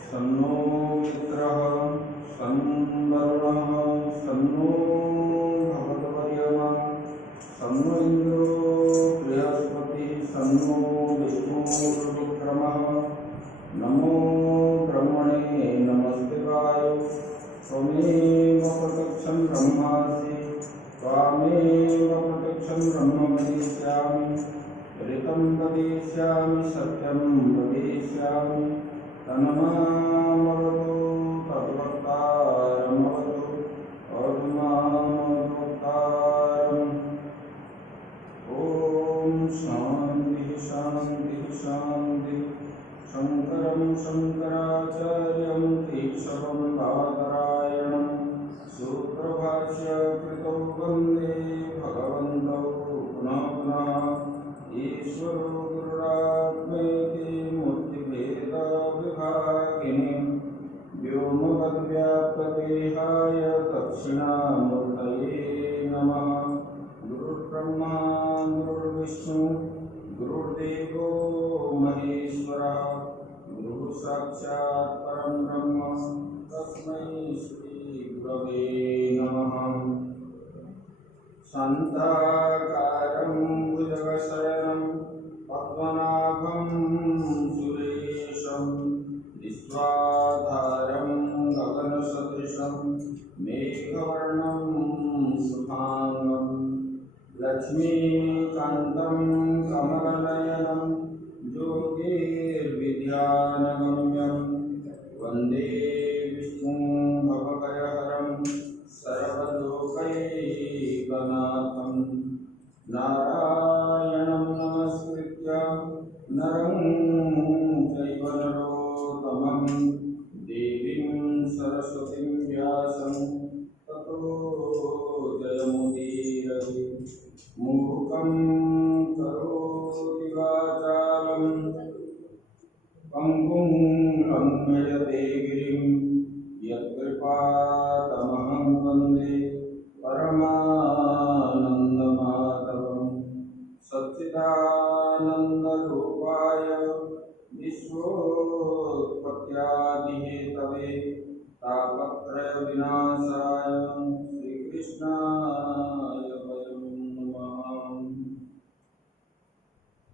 सन्नो मित्रः सन्वरुणः सन्नो भगवद्वर्यमा सन्नो इन्द्रो बृहस्पतिः सन्नो विष्णुर्विक्रमः नमो ब्रह्मणे नमस्तेवाय त्वमेव प्रत्यक्षं ब्रह्मासि त्वामेव प्रत्यक्षं ब्रह्म वदिष्यामि ऋतं वदिष्यामि सत्यं वदिष्यामि तन्मामवतु तद्वक्तारमवतु अधुमामवक्तारम्। ॐ शान्तिः शान्तिः शान्तिः। शङ्करं शङ्कराचार्यं केशवं बादरायणं सूत्रभाष्यकृतौ वन्दे भगवन्तौ पुनः पुनः। ईश्वरो गुरुरात्मेति मूर्तिभेदविभागिने व्योमवद्व्याप्तदेहाय दक्षिणामूर्तये नमः। गुरुर्ब्रह्मा गुरुर्विष्णु गुरुर्देवो महेश्वरः गुरुः साक्षात् परं ब्रह्म तस्मै श्री गुरवे नमः। शान्ताकारं भुजगशयनं पद्मनाभं सुरेशं विश्वाधारं गगनसदृशं मेघवर्णं शुभांगं लक्ष्मीकान्तं कमलनयनं योगिर्विद्यानगम्यं वन्दे विष्णुं भवभयहरं सर्वलोकैकनाथं। नारायणं नमस्कृत्य नरं चैव नरोत्तमं देवीं सरस्वतीं व्यासं ततो जयमुदीरये। मूकं करोति वाचालं पङ्गुं लङ्घयते गिरिं यत्कृपातमहं वन्दे परमानन्दमाधवं। सच्चिदानन्दरूपाय विश्वोत्पत्त्यादिहेतवे तापत्रयविनाशाय श्रीकृष्णाय वयं नमः।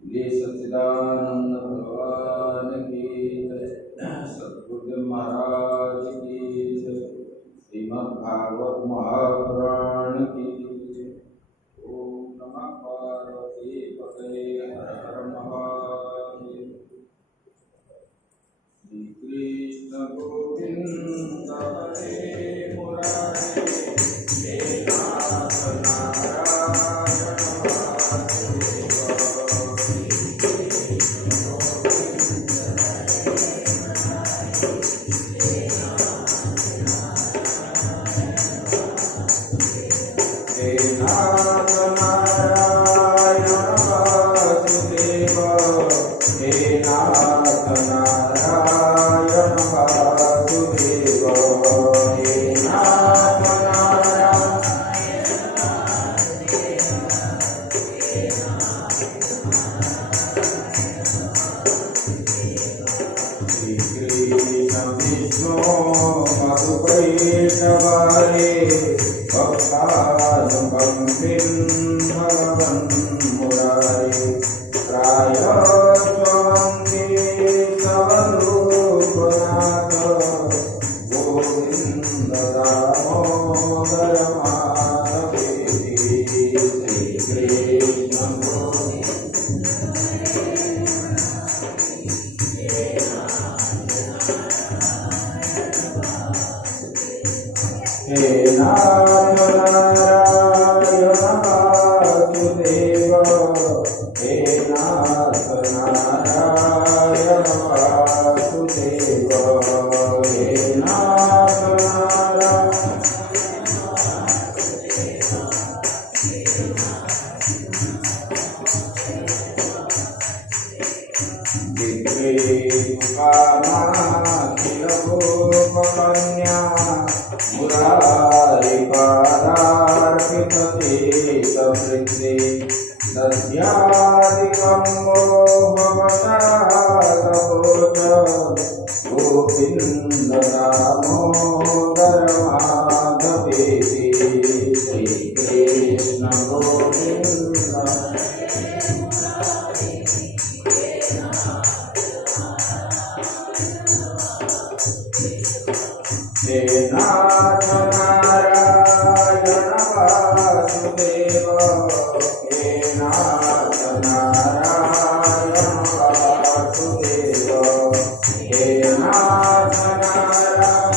ये सच्चिदानंद भगवान की जय, सद्गुरुदेव महाराज की जय, श्रीमद्भागवत महापुराण की जय। ओम नमः पार्वती पतये हर हर महादेव। श्री कृष्ण गोविंद हरे मुरारे हे नाथ नारायण वासुदेव। हे नाथ नारायण वासुदेव हे नाथ नारायण वासुदेव हे नाथ नारायण। श्री कृष्ण विष्णु मधुकैटवारे भक्तानुकम्पिं भगवन् मुरारे प्रायस्त्वं केशवरूपनाथ गोविन्द दामोदर माधवेति। श्रीकृष्ण हे नाथ नारायण वासुदेव हे नाथ नारायण वासुदेव हे नाथ नारायण। दिव्येन्दुकामाखिल गोपकन्या मुरारी पादार्पितते तवृत्ते दद्यादिकं मोहवशादभूत गोविंद दामोदर माधवेति श्री कृष्ण गोविंद हे नाथ नारायण वासुदेव हे नाथ नारायण वासुदेव हे नाथ नारायण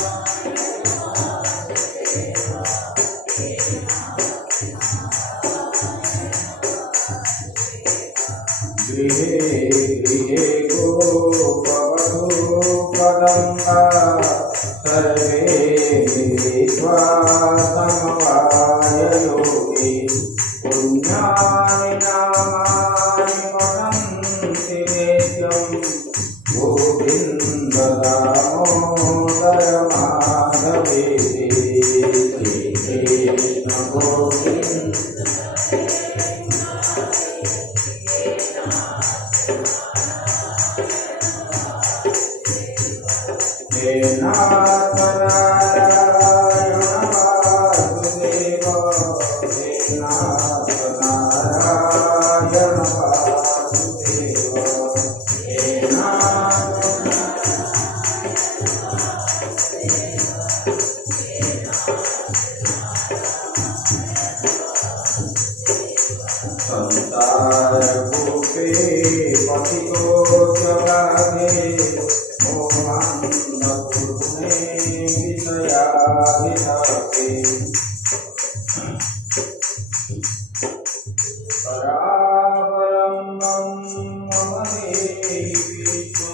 गृहे गृहे गोपवधूपदम्बा सर्वे मिलित्वा समवाययोगे पुण्यानि नामानि वदन्ति नित्यं गोविन्द दामोदर माधवेति श्रीकृष्ण गोविन्द हे नाथ नारायण वासुदेव हे नाथ नारायण वासुदेव हे नाथ संसार भूपे पतितो जगाधे मोहान्धपूर्णे विषयाधितापे परावरं मम देहि विष्णु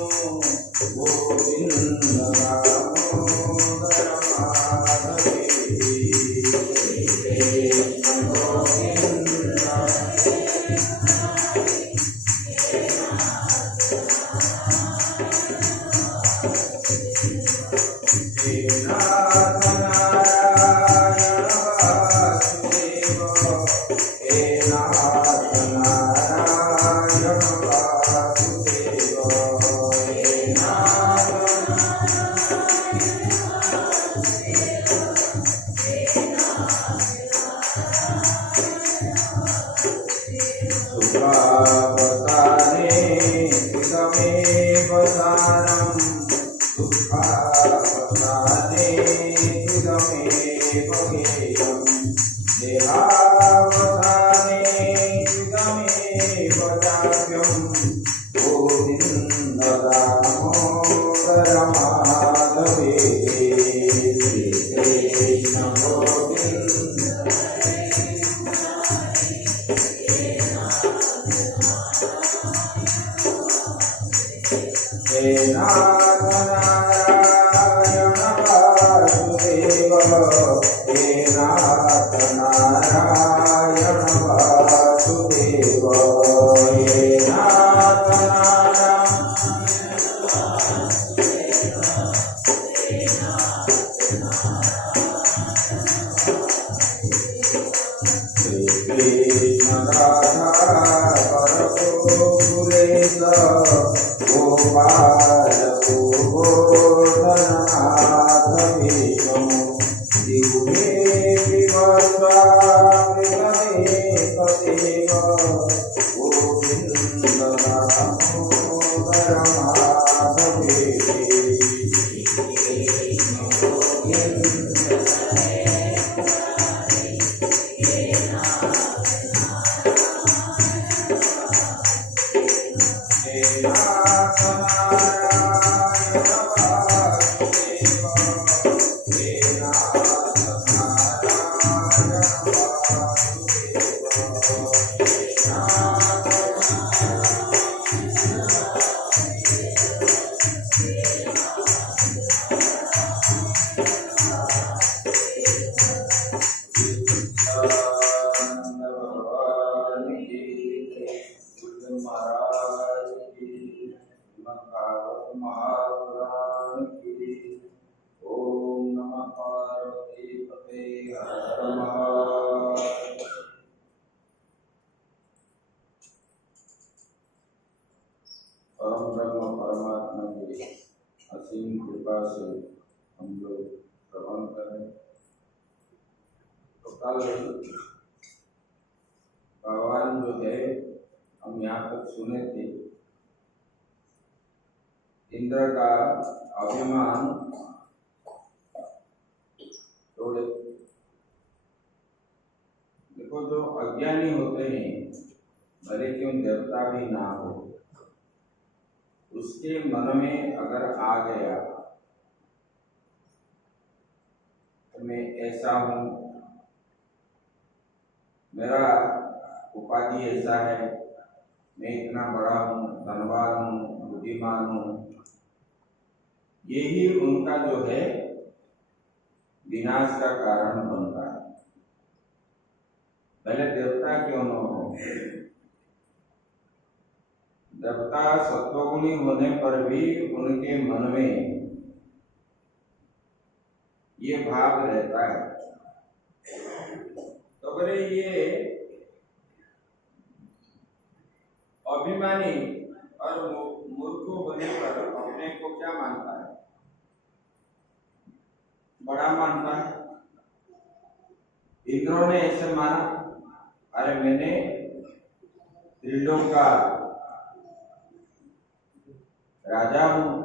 गोविन्द दामोदर माधवेति श्रीकृष्ण गोविन्द हे नाथ नारायण वासुदेव हे नाथ नारायण वासुदेव हे नाथ सुखावसाने सुखमेव सारम् दुःखावसाने सुखमेव गेयम् देहावसाने सुखमेव जाप्यम् गोविन्द दामोदर माधवेति श्रीकृष्ण गोविन्द हे नाथ नारायण वासुदेव हे नाथ नारायण वासुदेव हे नाथ नारायण श्री कृष्ण राधा परगोकुलेश गोपाल गोवर्धननाथ विष्णु दिव्ये विवस्वामृतमे तदेव गोविन्द दामोदर माधवेति श्रीकृष्ण गोविन्द हे नाथ नारायण वासुदेव हे नाथ नारायण वासुदेव हे नाथ भगवान की बुद्ध महाराज की भागवत महापुराण की ओम नमः पार्वती पते हर महादेव। परम ब्रह्म परमात्मा की असीम कृपा से हम लोग श्रवण करें। तो कल भगवान जो है हम यहाँ तक सुने थे, इंद्र का अभिमान थोड़े, देखो जो अज्ञानी होते हैं, भले क्यों देवता भी ना हो, उसके मन में अगर आ गया तो मैं ऐसा हूँ, मेरा उपाधि ऐसा है, मैं इतना बड़ा हूँ, धनवान हूँ, बुद्धिमान हूँ, यही उनका जो है विनाश का कारण बनता है। पहले देवता क्यों न हो, देवता सत्वगुणी होने पर भी उनके मन में ये भाव रहता है। तो बोले ये अभिमानी और मूर्ख होने पर अपने को क्या मानता है, बड़ा मानता है। इंद्रों ने ऐसे माना, अरे मैंने त्रिलोक का राजा हूं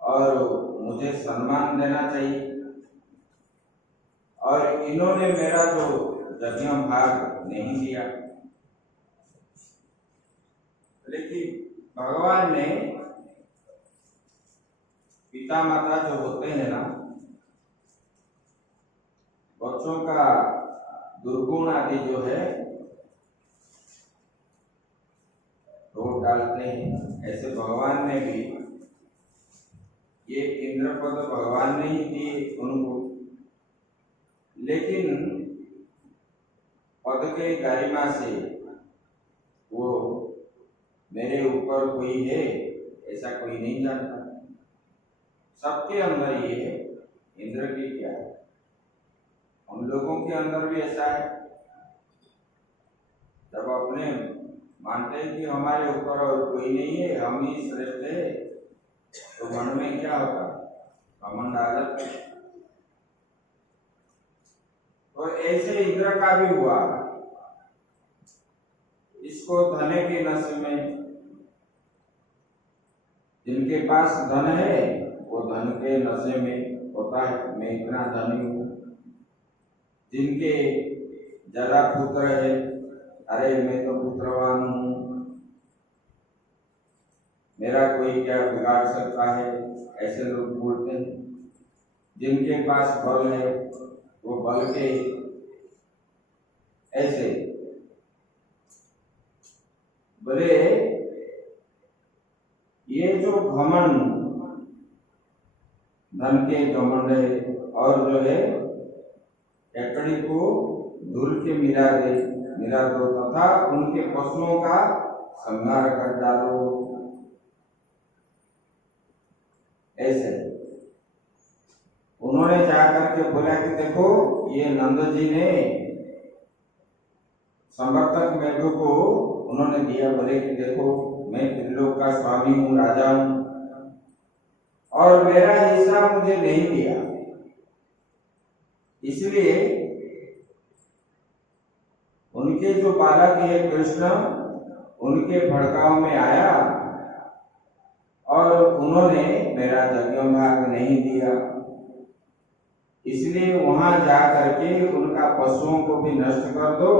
और मुझे सम्मान देना चाहिए, और इन्होंने मेरा जो यज्ञ भाग नहीं दिया। लेकिन भगवान ने पिता माता जो होते हैं ना, बच्चों का दुर्गुण आदि जो है रोक डालते हैं। ऐसे भगवान ने भी ये इंद्र पद भगवान ने ही दिए उनको, लेकिन पद के गरिमा से वो मेरे ऊपर कोई है ऐसा कोई नहीं जानता। सबके अंदर ये है, इंद्र की क्या है, हम लोगों के अंदर भी ऐसा है। जब अपने मानते हैं कि हमारे ऊपर और कोई नहीं है, हम ही श्रेष्ठ है, तो मन में क्या होगा, घमंड आ जाता है। तो ऐसे इंद्र का भी हुआ, इसको धन के नशे में, जिनके पास धन है वो धन के नशे में होता है, मैं इतना धनी हूँ। जिनके जरा पुत्र है, अरे मैं तो पुत्रवान हूँ, मेरा कोई क्या बिगाड़ सकता है, ऐसे लोग बोलते हैं। जिनके पास बल है वो बल के ऐसे बोले। ये जो घमंड, धन के घमंड है, और जो है लकड़ी को धूल के मिला दो तथा उनके पशुओं का संहार कर डालो, ऐसे उन्होंने जाकर के बोला कि देखो ये नंद जी ने संवर्तक मेघों को उन्होंने दिया, बोले कि देखो मैं त्रिलोक का स्वामी हूँ, राजा हूँ, और मेरा हिस्सा मुझे नहीं दिया, इसलिए उनके जो बालक है कृष्ण, उनके भड़काव में आया और उन्होंने मेरा यज्ञ भाग नहीं दिया, इसलिए वहां जा करके उनका पशुओं को भी नष्ट कर दो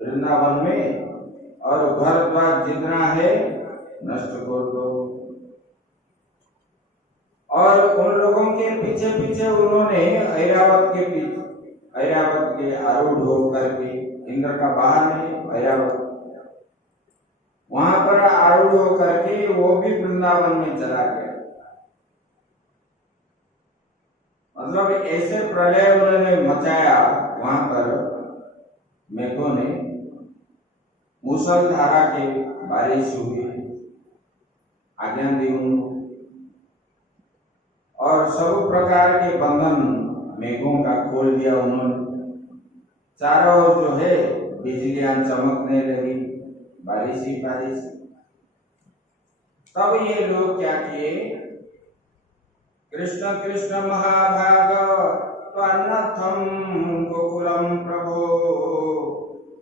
वृंदावन में, और घर द्वार जितना है नष्ट कर दो। और उन लोगों के पीछे पीछे उन्होंने ऐरावत के आरूढ़ होकर के, इंद्र का बाहर में ऐरावत, वहां पर आरूढ़ होकर के वो भी वृंदावन में चला गया। मतलब ऐसे प्रलय उन्होंने मचाया वहां पर, मेघों ने, मूसलधारा के बारिश हुई, आज्ञा दी उनको, और सब प्रकार के बंधन मेघों का खोल दिया उन्होंने। चारों ओर जो है बिजलियां चमकने लगी, बारिश ही बारिश। तब ये लोग क्या किए, कृष्ण कृष्ण महाभाग त्वन्नथम गोकुलम प्रभो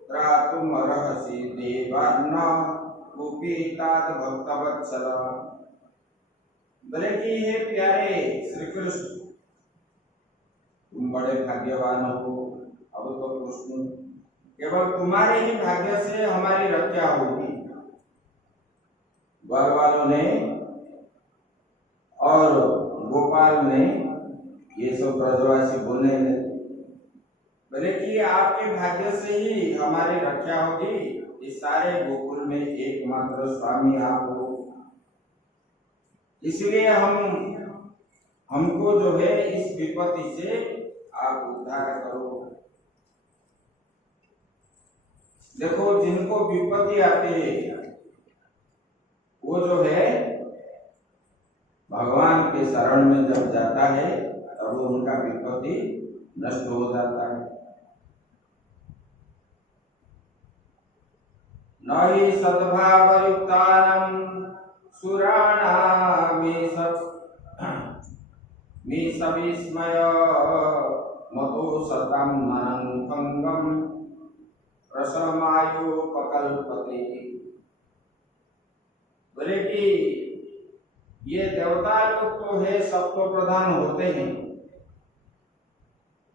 त्रातुम अर्हसि देवार्न गोपीतात भक्तवत्सल। बोले कि हे प्यारे श्री कृष्ण, तुम बड़े भाग्यवान हो। अब तो कृष्ण, केवल तुम्हारे ही भाग्य से हमारी रक्षा होगी। ग्वाल वालों ने और गोपाल ने ये सब ब्रजवासी बोलने लगे, बोले कि आपके भाग्य से ही हमारी रक्षा होगी। इस सारे गोकुल में एकमात्र स्वामी आप हो, इसलिए हमको जो है इस विपत्ति से आप उद्धार करो। देखो, जिनको विपत्ति आती है वो जो है भगवान के शरण में जब जाता है तब उनका विपत्ति नष्ट हो जाता है। नहि सद्भावयुक्तानां सुराणामीश विस्मय मतो सतां मनंभंगम रसमायोपकल्पते। बोले कि ये देवता लोग तो है, सत्व प्रधान होते हैं,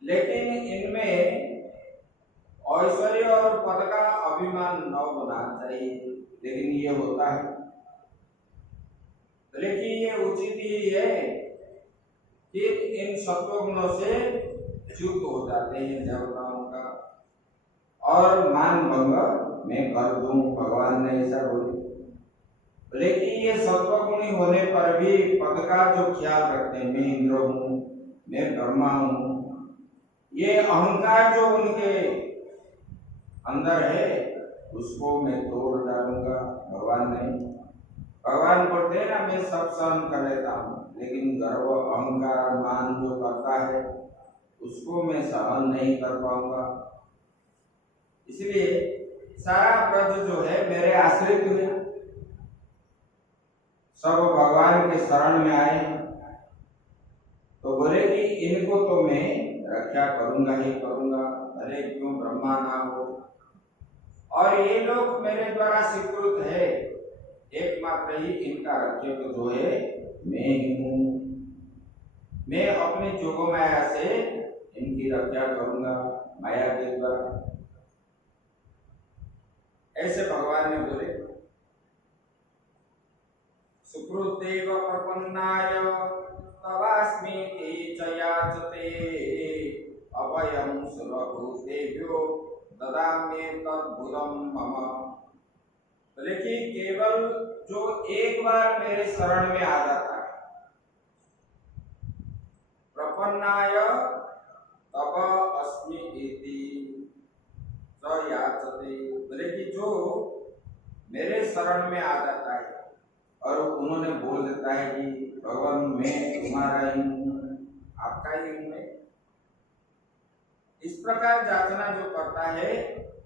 लेकिन इनमें ऐश्वर्य और पद का अभिमान न होना चाहिए, लेकिन ये होता है। लेकिन ये उचित ही है कि इन सत्व गुणों से युक्त हो जाते हैं देवताओं का, और मान भंग मैं कर दूं, भगवान ने ऐसा बोले। लेकिन ये सत्वगुणी होने पर भी पद का जो ख्याल रखते हैं, मैं इंद्र हूँ, मैं ब्रह्मा हूँ, ये अहंकार जो उनके अंदर है उसको मैं तोड़ डालूंगा। भगवान बोलते हैं ना, मैं सब सहन कर लेता हूँ, लेकिन गर्व अहंकार मान जो करता है उसको मैं सहन नहीं कर पाऊंगा। इसलिए सारा ब्रज जो है मेरे आश्रित हुए, सब भगवान के शरण में आए, तो बोले कि इनको तो मैं रक्षा करूंगा ही करूंगा, भले क्यों ब्रह्मा ना हो। और ये लोग मेरे द्वारा स्वीकृत है, एकमात्र ही इनका रक्षक जो है मैं ही हूँ। मैं अपने जोगो माया से इनकी रक्षा करूंगा, माया के द्वारा। ऐसे भगवान ने बोले। सुकृतेव प्रपन्नाय तवास्मीति च याचते अभयं सर्वभूतेभ्यो ददामि तद्भुतं मम। लेकिन केवल जो एक बार मेरे शरण में आ जाता है, प्रपन्नाय तव अस्मि इति च याचते, बोले कि जो मेरे शरण में आ जाता है और उन्होंने बोल देता है कि भगवान मैं तुम्हारा ही हूँ, आपका ही हूँ मैं, इस प्रकार याचना जो करता है,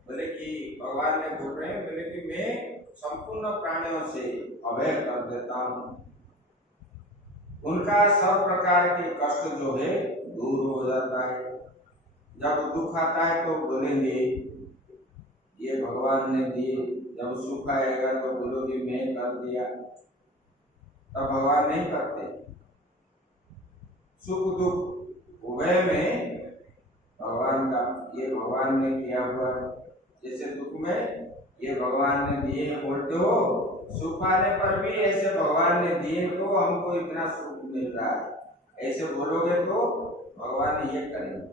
बोले कि भगवान ने बोल रहे हैं, बोले कि मैं संपूर्ण प्राणियों से अभय कर देता हूँ, उनका सब प्रकार के कष्ट जो है दूर हो जाता है। जब दुख आता है तो बोलेंगे ये भगवान ने दिए, जब सुख आएगा तो बोलोगे मैं कर दिया, तब भगवान नहीं करते। सुख दुख उभय में भगवान का, ये भगवान ने किया हुआ है। जैसे दुख में ये भगवान ने दिए हैं बोलते हो, सुख आने पर भी ऐसे भगवान ने दिए तो हमको इतना सुख मिल रहा है, ऐसे बोलोगे तो भगवान ये करेंगे।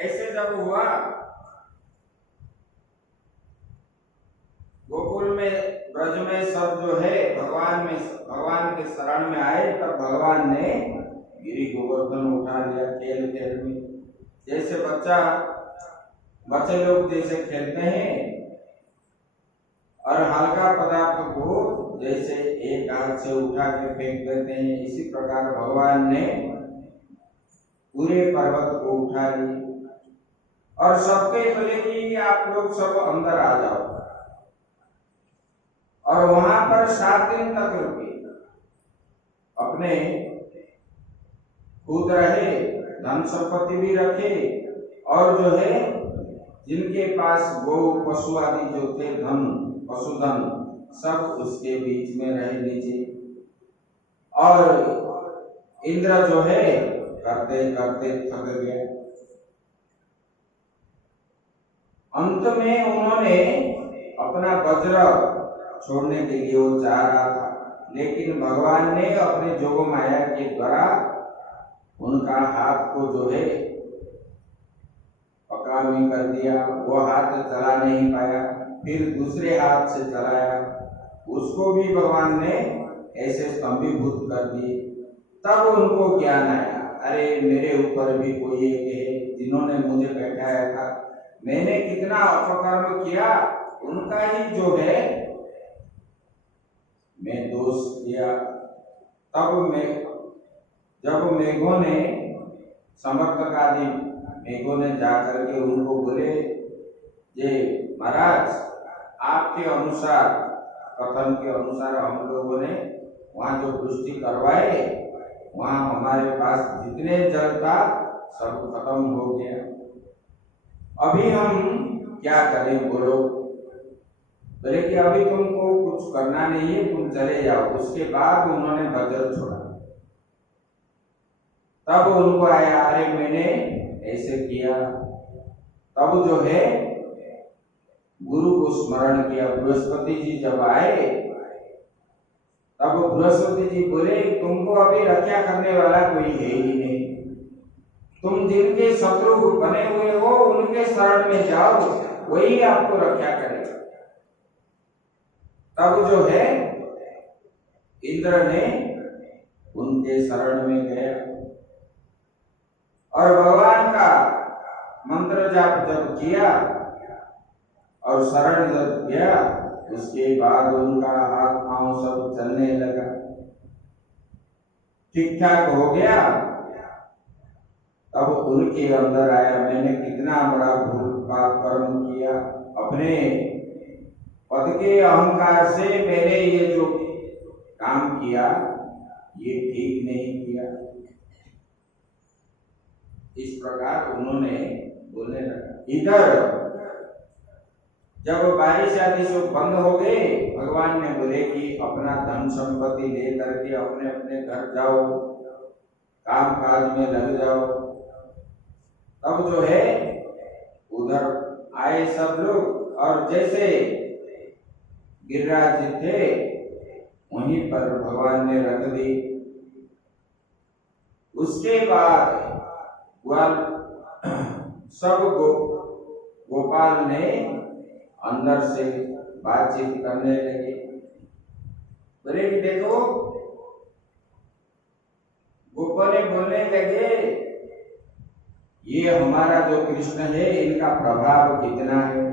ऐसे जब हुआ गोकुल में, ब्रज में सब जो है भगवान के शरण में आए, तब भगवान ने गिरी गोवर्धन उठा लिया खेल खेल में। जैसे बच्चे लोग जैसे खेलते हैं और हल्का पदार्थ को जैसे एक हाथ से उठा के फेंक देते हैं, इसी प्रकार भगवान ने पूरे पर्वत को उठा लिया और सबके बोले कि आप लोग सब अंदर आ जाओ। और वहां पर 7 दिन तक रुके, अपने खुद रहे, धन संपत्ति भी रखे, और जो है जिनके पास गौ पशु आदि जो थे, धन पशुधन सब उसके बीच में रहे नीचे। और इंद्र जो है करते करते थक गया। अंत में उन्होंने अपना वज्र छोड़ने के लिए वो चाह रहा था, लेकिन भगवान ने अपने जोग माया के द्वारा उनका हाथ को जो है अकामी कर दिया। वो हाथ चला नहीं पाया, फिर दूसरे हाथ से चलाया, उसको भी भगवान ने ऐसे स्तंभीभूत कर दिए। तब उनको ज्ञान आया, अरे मेरे ऊपर भी कोई एक है जिन्होंने मुझे बैठाया था, मैंने कितना अपकर्म किया, उनका ही जो है मैं दोष किया। तब जब मेघों ने, समर्थक आदि मेघों ने जाकर के उनको बोले, ये महाराज आपके अनुसार, कथन के अनुसार हम लोगों ने वहां जो वृष्टि करवाए, वहां हमारे पास जितने जल था सब खत्म हो गया, अभी हम क्या करें बोलो। बोले कि अभी तुमको कुछ करना नहीं है, तुम चले जाओ। उसके बाद उन्होंने वज्र छोड़ा। तब उनको आया, अरे मैंने ऐसे किया। तब जो है गुरु को स्मरण किया। बृहस्पति जी जब आए, तब बृहस्पति जी बोले, तुमको अभी रक्षा करने वाला कोई है ही नहीं, तुम जिनके शत्रु बने हुए हो उनके शरण में जाओ, वही आपको रक्षा करेगा। तब जो है इंद्र ने उनके शरण में गया और भगवान का मंत्र जाप जब किया और शरण जब गया, उसके बाद उनका हाथ पांव सब चलने लगा, ठीक ठाक हो गया। तब उनके अंदर आया, मैंने कितना बड़ा भूल पाप कर्म किया, अपने पद के अहंकार से मैंने ये जो काम किया ये ठीक नहीं किया। इस प्रकार उन्होंने बोलने लगा। इधर जब बारिश आदि सब बंद हो गए, भगवान ने बोले कि अपना धन संपत्ति ले करके अपने अपने घर जाओ, काम काज में लग जाओ। तब जो है उधर आए सब लोग, और जैसे गिरिराज जी थे वहीं पर भगवान ने रख दी। उसके बाद सब गोपाल ने अंदर से बातचीत करने लगे। बोले कि देखो, गोपाल ने बोलने लगे, ये हमारा जो कृष्ण है इनका प्रभाव कितना है,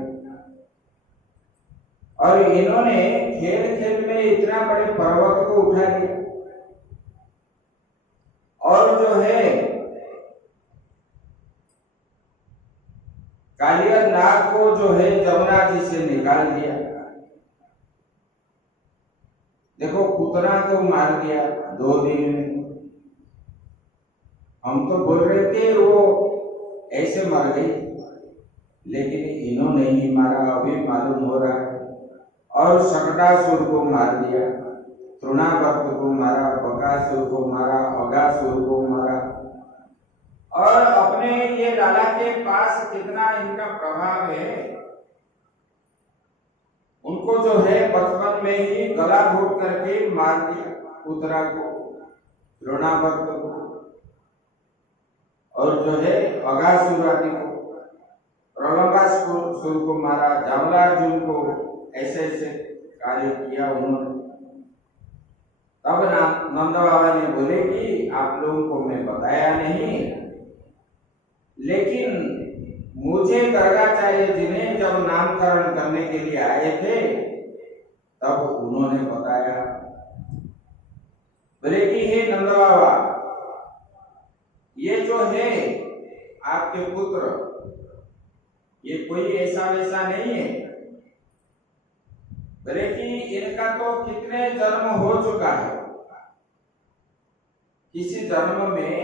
और इन्होंने खेल खेल में इतना बड़े पर्वत को उठा लिया, और जो है कालिया नाग को जो है जमुना जी से निकाल दिया। देखो पुतना तो मार दिया 2 दिन में। हम तो बोल रहे थे वो ऐसे मर गई, लेकिन इन्होंने ही मारा, अभी मालूम हो रहा है। और शकटासुर को मार दिया, तृणावर्त को मारा, बकासुर को मारा, अगासुर को मारा, और अपने ये लाला के पास कितना इनका प्रभाव है। उनको जो है बचपन में ही गला घोट करके मार दिया, पुत्रा को, तृणावर्त को, और जो है अगासुर आदि को, प्रलंबासुर को मारा, जामलार्जुन को, ऐसे ऐसे कार्य किया उन्होंने। तब नंद बाबा ने बोले कि आप लोगों को मैं बताया नहीं, लेकिन मुझे गर्गाचार्य जी ने जब नामकरण करने के लिए आए थे तब उन्होंने बताया। बोले कि हे नंद बाबा, ये जो है आपके पुत्र, ये कोई ऐसा वैसा नहीं है, बोले कि इनका तो कितने जन्म हो चुका है, किसी जन्म में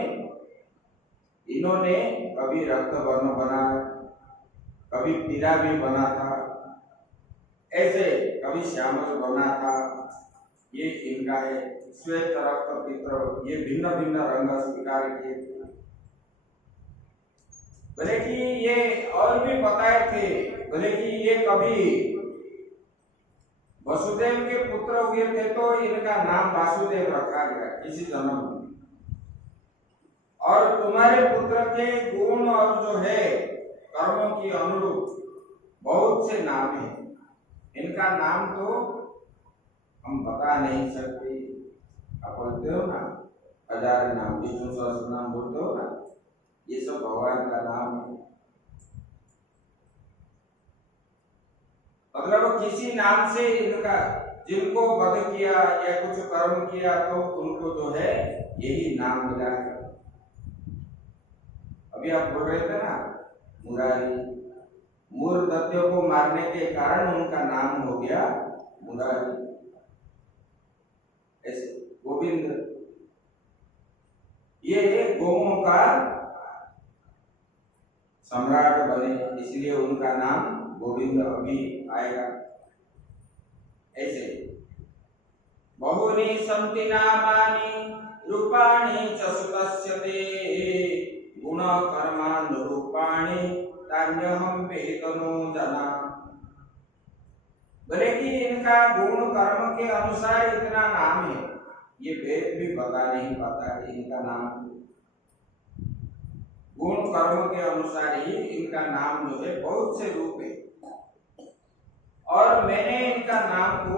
इन्होंने कभी रक्त वर्ण बना, कभी पीला भी बना था, ऐसे कभी श्यामल बना था, ये इनका है। श्वेत रक्त पित्र, ये भिन्न भिन्न रंग स्वीकार किए थे। बोले कि ये और भी बताए थे, बोले कि ये कभी वसुदेव के पुत्र हुए थे तो इनका नाम वासुदेव रखा गया किसी जन्म में। और तुम्हारे पुत्र के गुण और जो है कर्मों की अनुरूप बहुत से नाम है, इनका नाम तो हम बता नहीं सकते। आप बोलते हो ना 1000 नाम, विष्णु सहस्त्र नाम बोलते हो ना, ये सब भगवान का नाम है। मतलब किसी नाम से इनका, जिनको वध किया या कुछ कर्म किया तो उनको जो है यही नाम मिला है। अभी आप बोल रहे थे ना मुरारी, मूर दत्तियों को मारने के कारण उनका नाम हो गया मुरारी। ऐसे गोविंद, ये गौओं का सम्राट बने इसलिए उनका नाम गोविंद अभी आएगा। ऐसे बहुनी संति नामानि रूपाणि च सुतस्य ते गुण कर्मानुरूपाणि तान्यहं वेदनो जना। बोले कि इनका गुण कर्म के अनुसार इतना नाम है, ये वेद भी बता नहीं पाता है इनका नाम। गुण कर्म के अनुसार ही इनका नाम जो है बहुत से रूप है। और मैंने इनका नाम को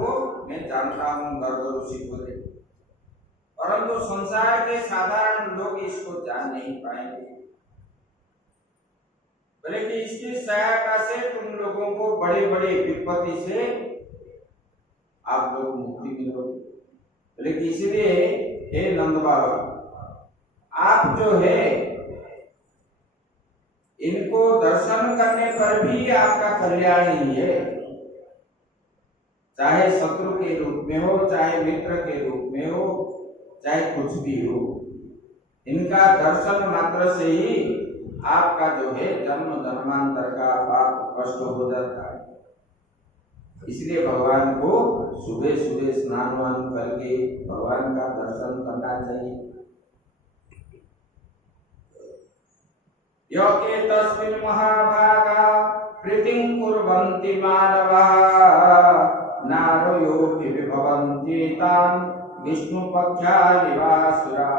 मैं जानता हूँ गर्ग ऋषि बोले, परंतु संसार के साधारण लोग इसको जान नहीं पाएंगे। बोले कि इसकी सहायता से तुम लोगों को बड़े बड़े विपत्ति से आप लोग मुक्ति मिलोगे। बोले कि इसलिए हे नंद बाबा, आप जो है इनको दर्शन करने पर भी आपका कल्याण ही है, चाहे शत्रु के रूप में हो, चाहे मित्र के रूप में हो, चाहे कुछ भी हो। इनका दर्शन मात्र से ही आपका जो है जन्म जन्मांतर का पाप कष्ट हो जाता है। इसलिए भगवान को सुबह सुबह स्नान वान करके भगवान का दर्शन करना चाहिए। यो एतस्मिन् महाभागा प्रीतिं कुर्वन्ति मानवाः नारो योगी विभवन्ति तान् विष्णुपक्षानिवासुरा।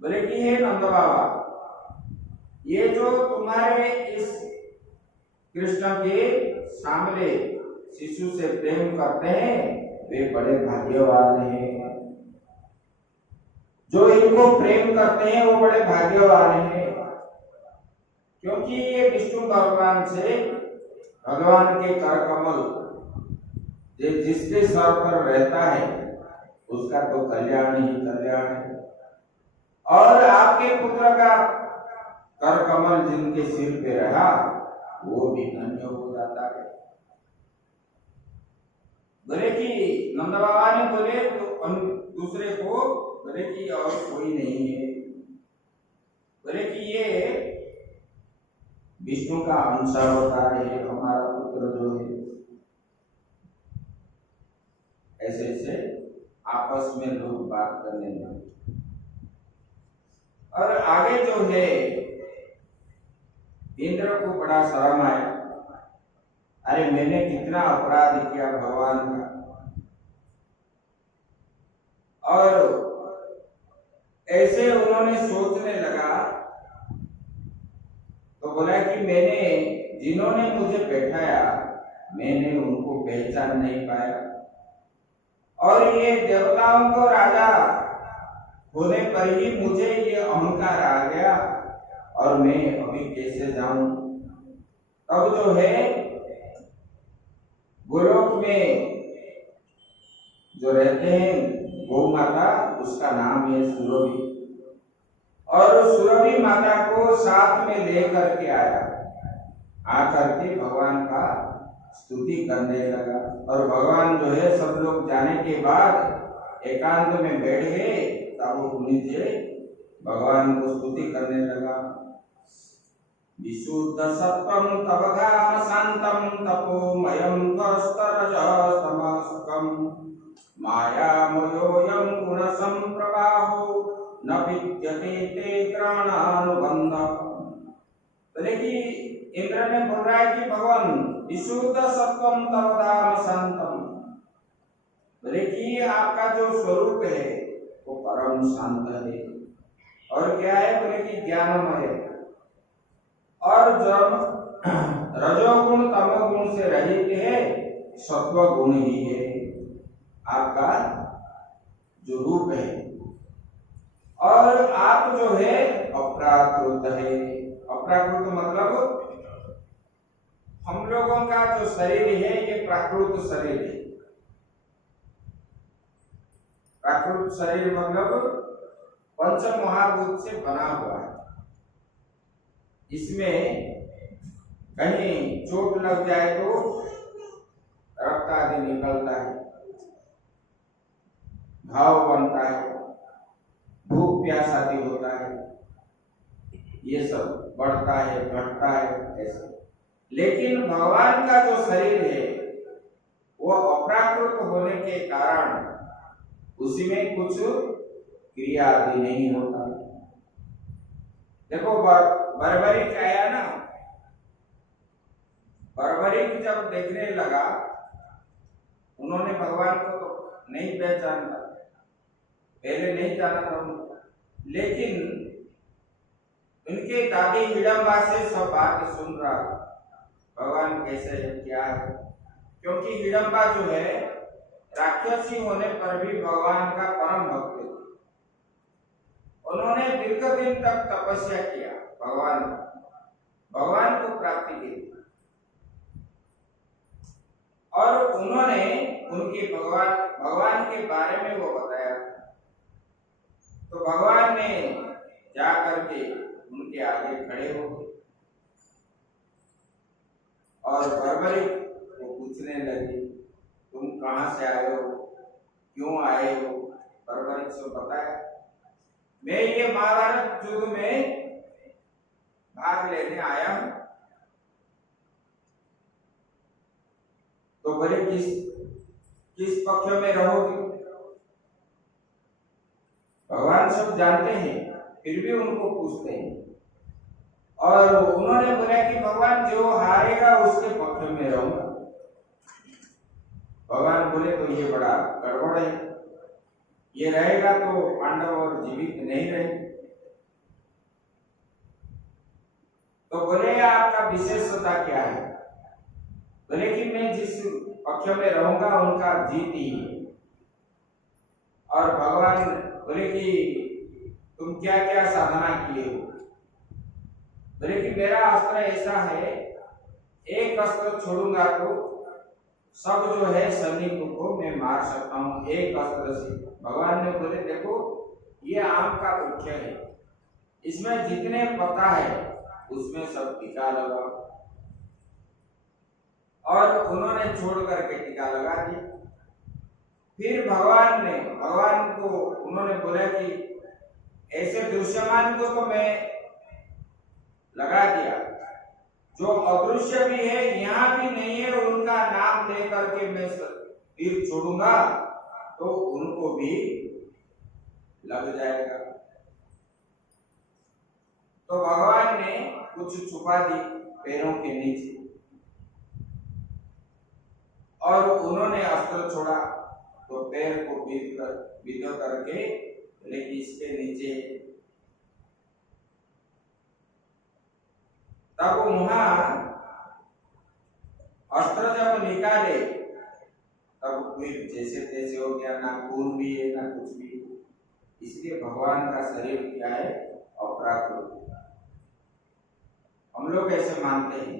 बोले कि हे नंद बाबा, ये जो तुम्हारे इस कृष्ण के सामने शिशु से प्रेम करते हैं वे बड़े भाग्यवान हैं। जो इनको प्रेम करते हैं वो बड़े भाग्यवान हैं, क्योंकि ये विष्णु भगवान से भगवान के कर कमल जिसके सर पर रहता है उसका तो कल्याण ही कल्याण है। और आपके पुत्र का कर कमल जिनके सिर पे रहा वो भी धन्य हो जाता है। बोले कि नंद बाबा ने बोले तो दूसरे को, बोले कि और कोई नहीं है। बोले कि ये विष्णु का अंशावतार है हमारा पुत्र जो है। ऐसे ऐसे आपस में लोग बात करने लगे। और आगे जो है इंद्र को बड़ा शर्म आया, अरे मैंने कितना अपराध किया भगवान का। और ऐसे उन्होंने सोचने लगा तो बोला कि मैंने जिन्होंने मुझे बैठाया मैंने उनको पहचान नहीं पाया, और ये देवताओं को राजा होने पर ही मुझे ये अहंकार आ गया, और मैं अभी कैसे जाऊं। तब जो है गोलोक में जो रहते हैं गौ माता, उसका नाम है सुरभि, और सुरभि माता को साथ में लेकर के आया, आकर के भगवान का स्तुति करने लगा। और भगवान जो है सब लोग जाने के बाद एकांत में बैठ गए, तब वो नीचे भगवान को स्तुति करने लगा। विशुद्ध सत्वं तवधाम शांतम तपोमयं त्वस्तरजस्तमस्कं मायामयोऽयं गुणसंप्रवाहो न विद्यते ते ग्रहणानुबंध। बोले कि इंद्र ने बोल रहा है कि भगवान विशुद्ध सत्वम तवधाम शांतम, बोले कि आपका जो स्वरूप है वो परम शांत है। और क्या है? बोले कि ज्ञानमय है, और जब रजोगुण तमोगुण से रहित है, सत्व गुण ही है आपका जो रूप है। और आप जो है अप्राकृत है। अप्राकृत मतलब हम लोगों का जो शरीर है ये प्राकृत शरीर है। प्राकृत शरीर मतलब पंच महाभूत से बना हुआ है। इसमें कहीं चोट लग जाए तो रक्त आदि निकलता है, घाव बनता है, भूख प्यास आदि होता है, ये सब बढ़ता है घटता है ऐसे। लेकिन भगवान का जो शरीर है वो अप्राकृत होने के कारण उसमें कुछ क्रिया आदि नहीं होता। देखो बर्बरिक आया ना, बर्बरिक जब देखने लगा, उन्होंने भगवान को तो नहीं पहचाना, पहले नहीं जाना था उनको, लेकिन उनके दादी हिडम्बा से सब बात सुन रहा भगवान कैसे है क्या है। क्योंकि हिडम्बा जो है राक्षसी होने पर भी भगवान का परम भक्त है। उन्होंने दीर्घ दिन तक तपस्या किया भगवान को प्राप्ति के लिए, और उन्होंने उनके भगवान के बारे में वो बताया। तो भगवान ने जा करके उनके आगे खड़े हो गए और बर्बरिक को पूछने लगे, तुम कहां से आए हो, क्यों आए हो? बर्बरिक से बताया, मैं ये महाभारत युद्ध में भाग लेने आया हूं। तो बोले किस पक्ष में रहोगे? भगवान सब जानते हैं, फिर भी उनको पूछते हैं। और उन्होंने बोला कि भगवान जो हारेगा उसके पक्ष में रहूंगा। भगवान बोले तो ये बड़ा गड़बड़ है, ये रहेगा तो पांडव और जीवित नहीं रहेंगे। तो बोले आपका विशेषता क्या है? बोले कि मैं जिस पक्ष में रहूंगा उनका जीत ही है। और भगवान बोले कि तुम क्या क्या साधना किए हो? बोले कि मेरा अस्त्र ऐसा है, एक अस्त्र छोड़ूंगा तो सब जो है सैनिकों को मैं मार सकता हूं एक अस्त्र से। भगवान ने बोले देखो ये आम का वृक्ष है, इसमें जितने पत्ता है उसमें सब टीका लगा। और उन्होंने छोड़ करके टीका लगा दिया। फिर भगवान को उन्होंने बोला कि ऐसे दृश्यमान को तो मैं लगा दिया, जो अदृश्य भी है यहाँ भी नहीं है, उनका नाम लेकर के मैं तीर छोड़ूंगा तो उनको भी लग जाएगा। तो भगवान ने कुछ छुपा दी पैरों के नीचे और उन्होंने अस्त्र छोड़ा तो पैर को बीध करके लेकिन इसके नीचे। तब वहां अस्त्र जब निकाले तब कोई जैसे तैसे हो गया, ना खून भी है ना कुछ भी। इसलिए भगवान का शरीर क्या है? अप्राकृत। हम लोग ऐसे मानते हैं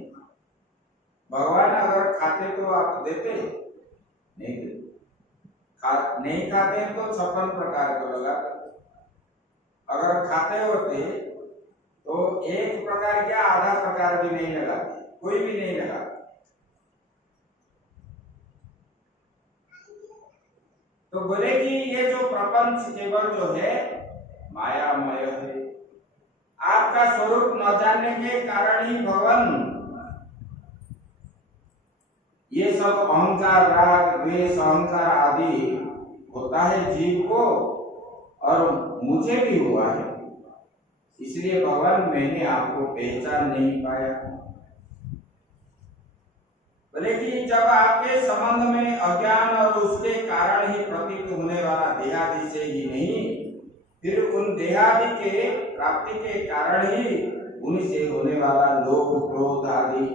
भगवान अगर खाते तो आप देते नहीं देते, नहीं खाते तो 56 प्रकार को लगाते। अगर खाते होते तो एक प्रकार क्या आधा प्रकार भी नहीं लगाते, कोई भी नहीं लगाते। तो बोले कि ये जो प्रपंच केवल जो है मायामय है। आपका स्वरूप न जानने के कारण ही भगवान ये सब अहंकार, राग, द्वेष, अहंकार आदि होता है जीव को, और मुझे भी हुआ है। इसलिए भगवान मैंने आपको पहचान नहीं पाया। बोले कि जब आपके संबंध में अज्ञान और उसके कारण ही प्रतीत होने वाला देहादि से ही नहीं, फिर उन देहादि के प्राप्ति के कारण ही उन्हीं से होने वाला लोभ, क्रोध आदि,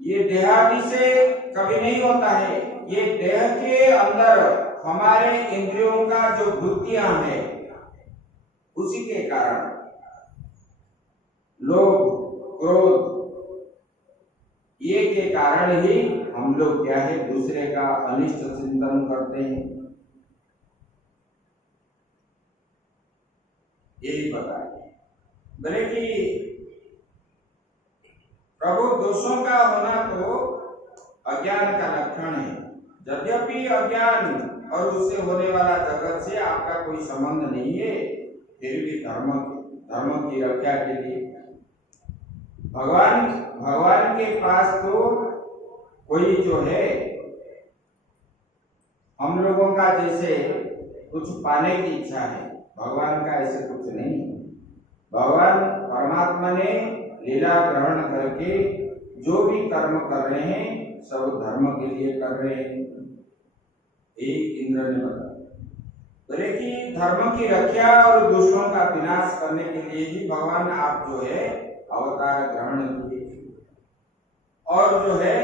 ये देहादि से कभी नहीं होता है। ये देह के अंदर हमारे इंद्रियों का जो वृत्तियां हैं, उसी के कारण लोभ, क्रोध, ये के कारण ही हम लोग क्या है दूसरे का अनिष्ट चिंतन करते हैं। यही बताया बोले कि प्रभु दोषों का होना तो अज्ञान का लक्षण है। यद्यपि अज्ञान और उससे होने वाला जगत से आपका कोई संबंध नहीं है, फिर भी धर्म की रक्षा के लिए भगवान के पास तो कोई जो है हम लोगों का जैसे कुछ पाने की इच्छा है, भगवान का ऐसे कुछ नहीं। भगवान परमात्मा ने लीला ग्रहण करके जो भी कर्म कर रहे हैं सब धर्म के लिए कर रहे हैं। एक इंद्र ने बताया बोले कि धर्म की रक्षा और दुष्टों का विनाश करने के लिए ही भगवान आप जो है अवतार ग्रहण किए। और जो है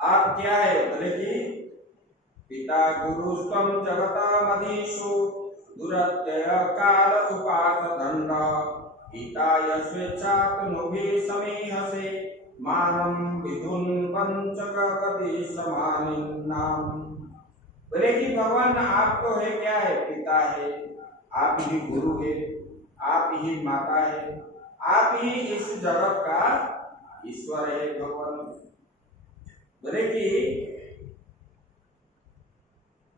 आप क्या है बोले कि पिता गुरु स्वम जगतामधीशु दुरत्यय काल उपात दंड हिताय स्वेच्छात नुभि समीहसे मानम विधुन पंचक कदि समानिन्नाम। बोले कि भगवान आपको है क्या है, पिता है, आप ही गुरु है, आप ही माता है, आप ही इस जगत का ईश्वर है भगवान। बोले कि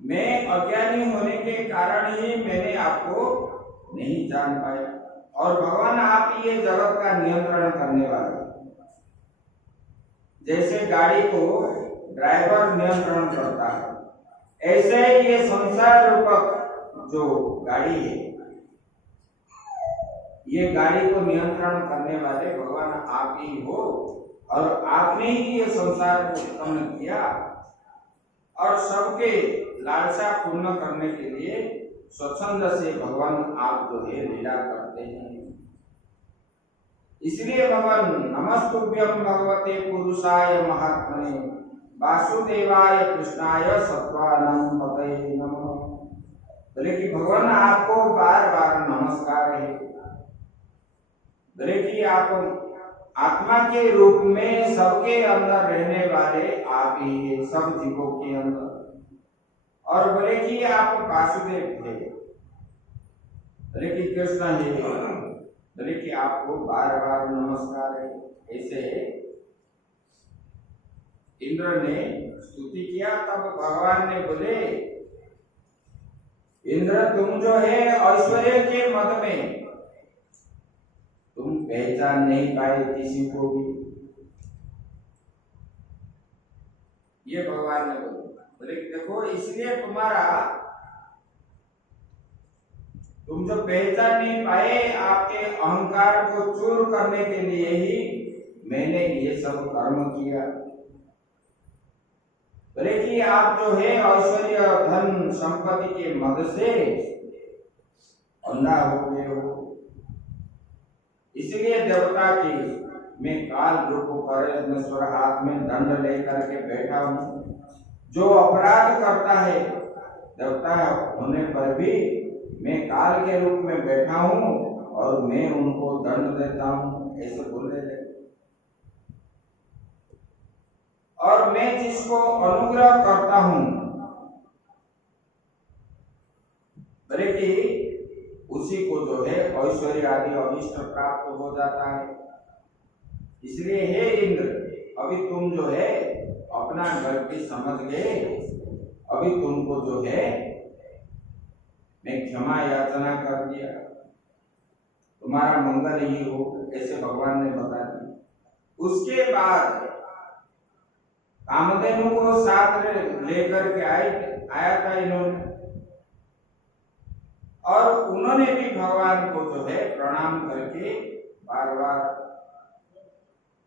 मैं अज्ञानी होने के कारण ही मैंने आपको नहीं जान पाया, और भगवान आप ही ये जगत का नियंत्रण करने वाले। जैसे गाड़ी को ड्राइवर नियंत्रण करता है, ऐसे ये संसार रूपक जो गाड़ी है, ये गाड़ी को नियंत्रण करने वाले भगवान आप ही हो, और आपने ही ये संसार को उत्पन्न किया, और सबके लालसा पूर्ण करने के लिए स्वच्छंद से भगवान आप जो है लीला करते हैं। इसलिए भगवान नमस्तुभ्यं भगवते पुरुषाय महात्मने वासुदेवाय कृष्णाय सत्वानंद पतये नमः। बोले कि भगवान आपको बार बार नमस्कार है। बोले कि आप आत्मा के रूप में सबके अंदर रहने वाले आप ही है, सब जीवों के अंदर। और बोले कि आप वासुदेव थे, बोले कि कृष्ण है, बोले कि आपको बार बार नमस्कार है। ऐसे इंद्र ने स्तुति किया। तब भगवान ने बोले इंद्र तुम जो है ऐश्वर्य के मद में तुम पहचान नहीं पाए किसी को भी। ये भगवान ने बोले देखो इसलिए तुम जो पहचान नहीं पाए, आपके अहंकार को चूर करने के लिए ही मैंने ये सब कर्म किया। बोले कि आप जो है ऐश्वर्य धन संपत्ति के मद से अंधा हो गए हो, इसलिए देवता की मैं काल रूप परमेश्वर हाथ में दंड लेकर के बैठा हूँ। जो अपराध करता है देवता होने पर भी मैं काल के रूप में बैठा हूँ और मैं उनको दंड देता हूँ, ऐसे बोल रहे थे। और मैं जिसको अनुग्रह करता हूँ बोले कि उसी को जो है ऐश्वर्य आदि अभिष्ट प्राप्त हो जाता है। इसलिए हे इंद्र अभी तुम जो है अपना गलती समझ गए, अभी तुमको जो है मैं क्षमा याचना कर दिया, तुम्हारा मंगल ही हो, ऐसे भगवान ने बता दिया। उसके बाद कामधेनु को साथ लेकर के आया था इन्होंने, और उन्होंने भी भगवान को जो है प्रणाम करके बार बार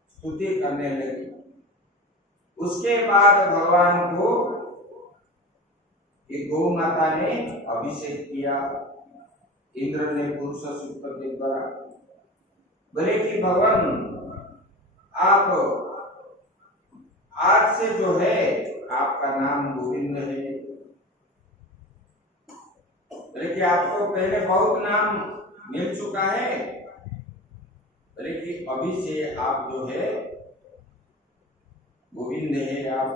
स्तुति करने लगी। उसके बाद भगवान को गौ माता ने अभिषेक किया, इंद्र ने पुरुष सूक्त के द्वारा। बोले कि भगवान आप आज से जो है आपका नाम गोविंद है। बोले कि आपको पहले बहुत नाम मिल चुका है, बोले कि अभी से आप जो है गोविंद है, आप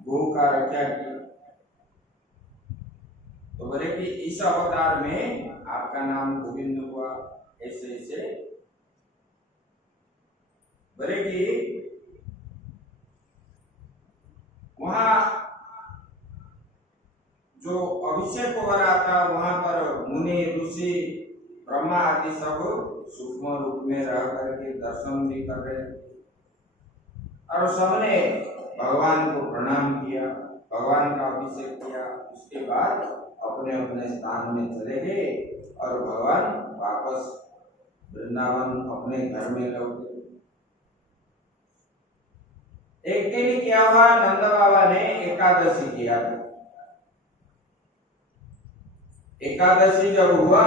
गौ का रक्षा की। तो बोले कि इस अवतार में आपका नाम गोविंद हुआ, ऐसे ऐसे। बोले कि वहां जो अभिषेक हो रहा था, वहां पर मुनि ऋषि ब्रह्मा आदि सब सूक्ष्म रूप में रह करके दर्शन भी कर रहे, और सबने भगवान को प्रणाम किया, भगवान का अभिषेक किया। उसके बाद अपने अपने स्थान में चले गए और भगवान वापस वृंदावन अपने घर में लौटे। एक दिन क्या हुआ, नंद बाबा ने एकादशी किया। एकादशी जब हुआ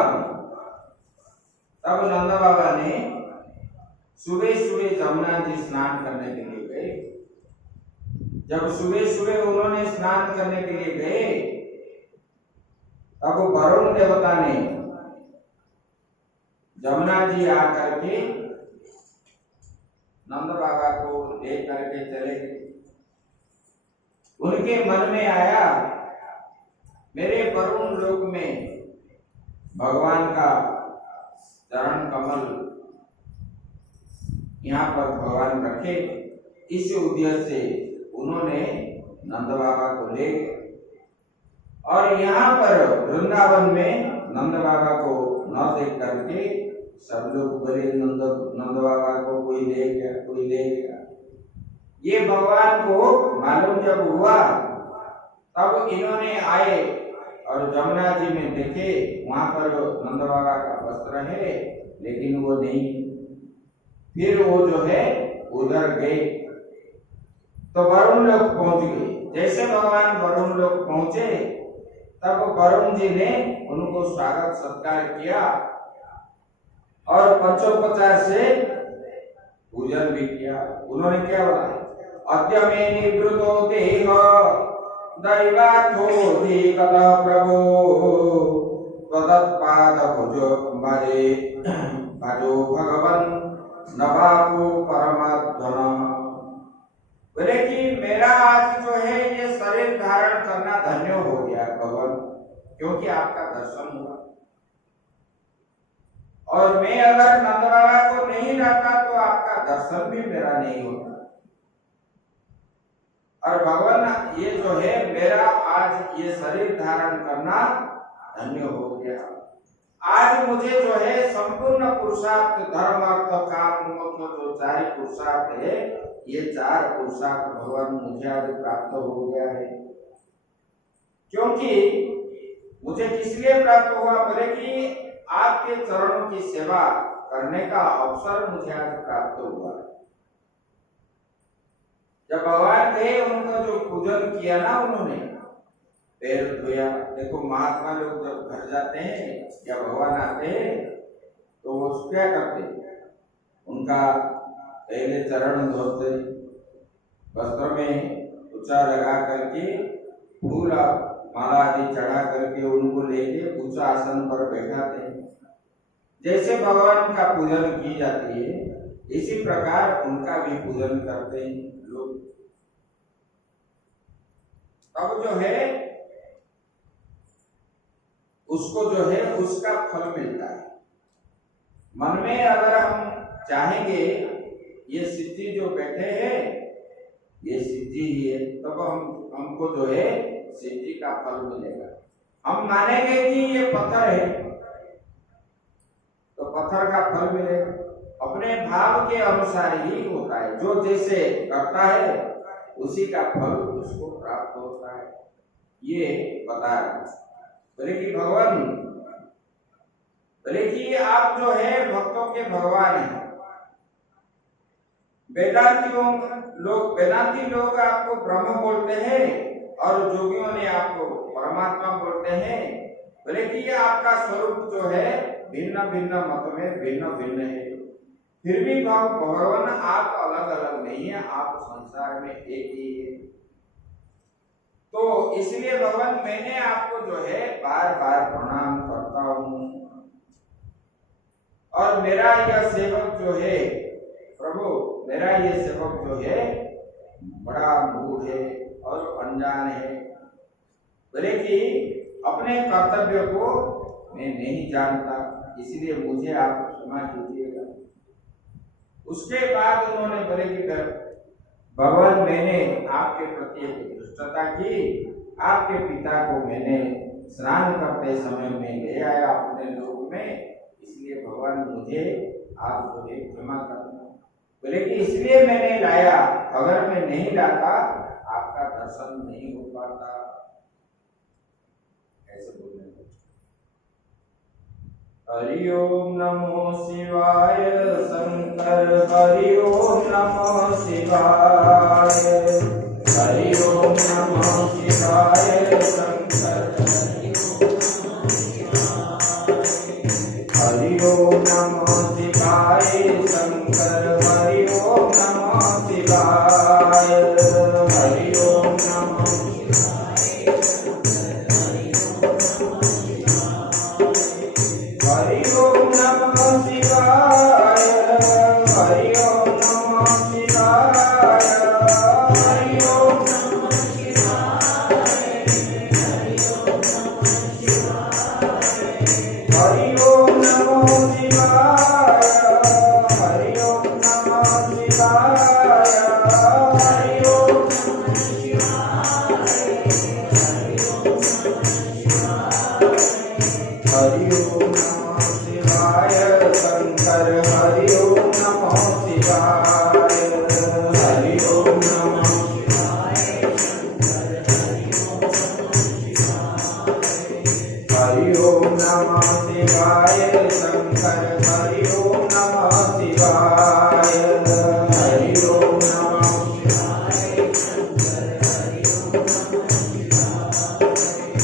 तब नंद बाबा ने सुबह सुबह जमुना जी स्नान करने के लिए गए। जब सुबह सुबह उन्होंने स्नान करने के लिए गए, तब वरुण देवता ने जमुना जी आकर के नंद बाबा को ले करके चले गए। उनके मन में आया, मेरे वरुण लोक में भगवान का चरण कमल यहाँ पर भगवान रखे। इस उद्देश्य से उन्होंने नंद बाबा को ले गए, और यहाँ पर वृंदावन में नंद बाबा को न देख करके सब लोग बोले, नंद बाबा को कोई ले गया, कोई ले गया। ये भगवान को मालूम जब हुआ, तब इन्होंने आए और जमुना जी में देखे, वहां पर नंद बाबा का वस्त्र है लेकिन वो नहीं। फिर वो जो है उधर गए, तो वरुण लोक पहुंच गए। जैसे भगवान वरुण लोक पहुंचे, तब वरुण जी ने उनको स्वागत सत्कार किया और पंचोपचार से पूजन भी किया। उन्होंने क्या बोला, अद्य मे निवृतो देह दैवार्थो दीगत प्रभो त्वदत्पाद भजो भगवन् नभापो परमात्मन। बोले कि मेरा आज जो है ये शरीर धारण करना धन्य हो गया भगवान, क्योंकि आपका दर्शन हुआ। और मैं अगर नंद बाबा को नहीं रहता तो आपका दर्शन भी मेरा नहीं होता। और भगवान ये जो है मेरा आज ये शरीर धारण करना धन्य हो गया। आज मुझे जो है संपूर्ण पुरुषार्थ, धर्म अर्थ काम मोक्ष, जो चार पुरुषार्थ है, ये चार पुरुषार्थ भगवान मुझे आज प्राप्त हो गया है। क्योंकि मुझे किस लिए प्राप्त हुआ, बोले कि आपके चरणों की सेवा करने का अवसर मुझे आज प्राप्त हुआ। जब भगवान गए, उनका जो पूजन किया ना, उन्होंने पैर धोया। देखो महात्मा लोग जब घर जाते हैं या भगवान आते हैं तो वो क्या करते हैं, उनका पहले चरण धोते, वस्त्र में ऊंचा लगा करके फूल माला आदि चढ़ा करके उनको लेके ऊंचा आसन पर बैठाते हैं। जैसे भगवान का पूजन की जाती है, इसी प्रकार उनका भी पूजन करते हैं लोग। तब जो है उसको जो है उसका फल मिलता है। मन में अगर हम चाहेंगे ये सिद्धि जो बैठे हैं, ये सिद्धि कीजिए, तब हमको जो है सिद्धि का फल मिलेगा। हम मानेंगे कि ये पत्थर है तो पत्थर का फल मिलेगा। अपने भाव के अनुसार ही होता है, जो जैसे करता है उसी का फल उसको प्राप्त होता है, ये बता रहे। बोले कि भगवान, बोले कि आप जो है भक्तों के भगवान हैं। वेदांती लोग आपको ब्रह्म बोलते हैं और जोगियों ने आपको परमात्मा बोलते हैं। बोले कि ये आपका स्वरूप जो है भिन्न भिन्न मत में भिन्न भिन्न है, फिर भी भगवान आप अलग अलग नहीं है, आप संसार में एक ही है। तो इसलिए भगवान मैंने आपको जो है बार बार प्रणाम करता हूँ। और मेरा यह सेवक जो है प्रभु, मेरा ये सेवक जो है बड़ा मूढ़ है और अनजान है। बोले कि अपने कर्तव्य को मैं नहीं जानता, इसलिए मुझे आप क्षमा कीजिएगा। उसके बाद उन्होंने बोले कि भगवान मैंने आपके प्रति एक दुष्टता की, आपके पिता को मैंने स्नान करते समय में ले आया अपने लोक में, इसलिए भगवान मुझे आप जो है क्षमा करना। बोले कि इसलिए मैंने लाया, अगर मैं नहीं लाता आपका दर्शन नहीं हो पाता, ऐसे बोलने। हरि ओम नमो शिवाय शंकर, हरि ओम नमो शिवाय, हरि ओम नमो शिवाय शंकर, हरि ओम नमो शिवाय शंकर, हरि ओम नमो शिवाय, हरि ओम नमो शिवाय, हरि ओम नमो शिवाय, हरि ओम नमो शिवाय, हरि ओम नमो शिवाय, हरि ओम नमो शिवाय, हरि ओम नमो शिवाय, हरि ओम नमो शिवाय, हरि ओम नमो शिवाय शंकर, हरि ओम नमो शिवाय, हरि ओम नमो शिवाय शंकर, हरि ओम नमो शिवाय शंकर, हरि ओम नमो शिवाय, हरि ओम नमो शिवाय शंकर, हरि ओम नमो शिवाय, हरि ओम नमो शिवाय,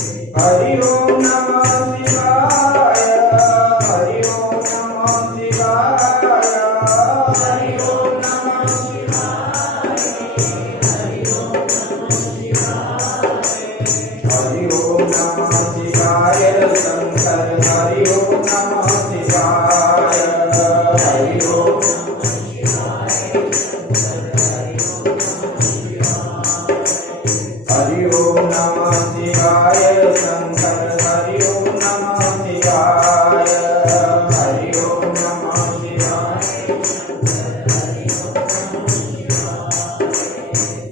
हरि ओम नमो शिवाय, हरि ओम नमो शिवाय, हरि ओम नमो शिवाय शंकर, हरि ओम नमो शिवाय, हरि ओम नमो शिवाय शंकर, हरि ओम नमो शिवाय शंकर, हरि ओम नमो शिवाय, हरि ओम नमो शिवाय शंकर,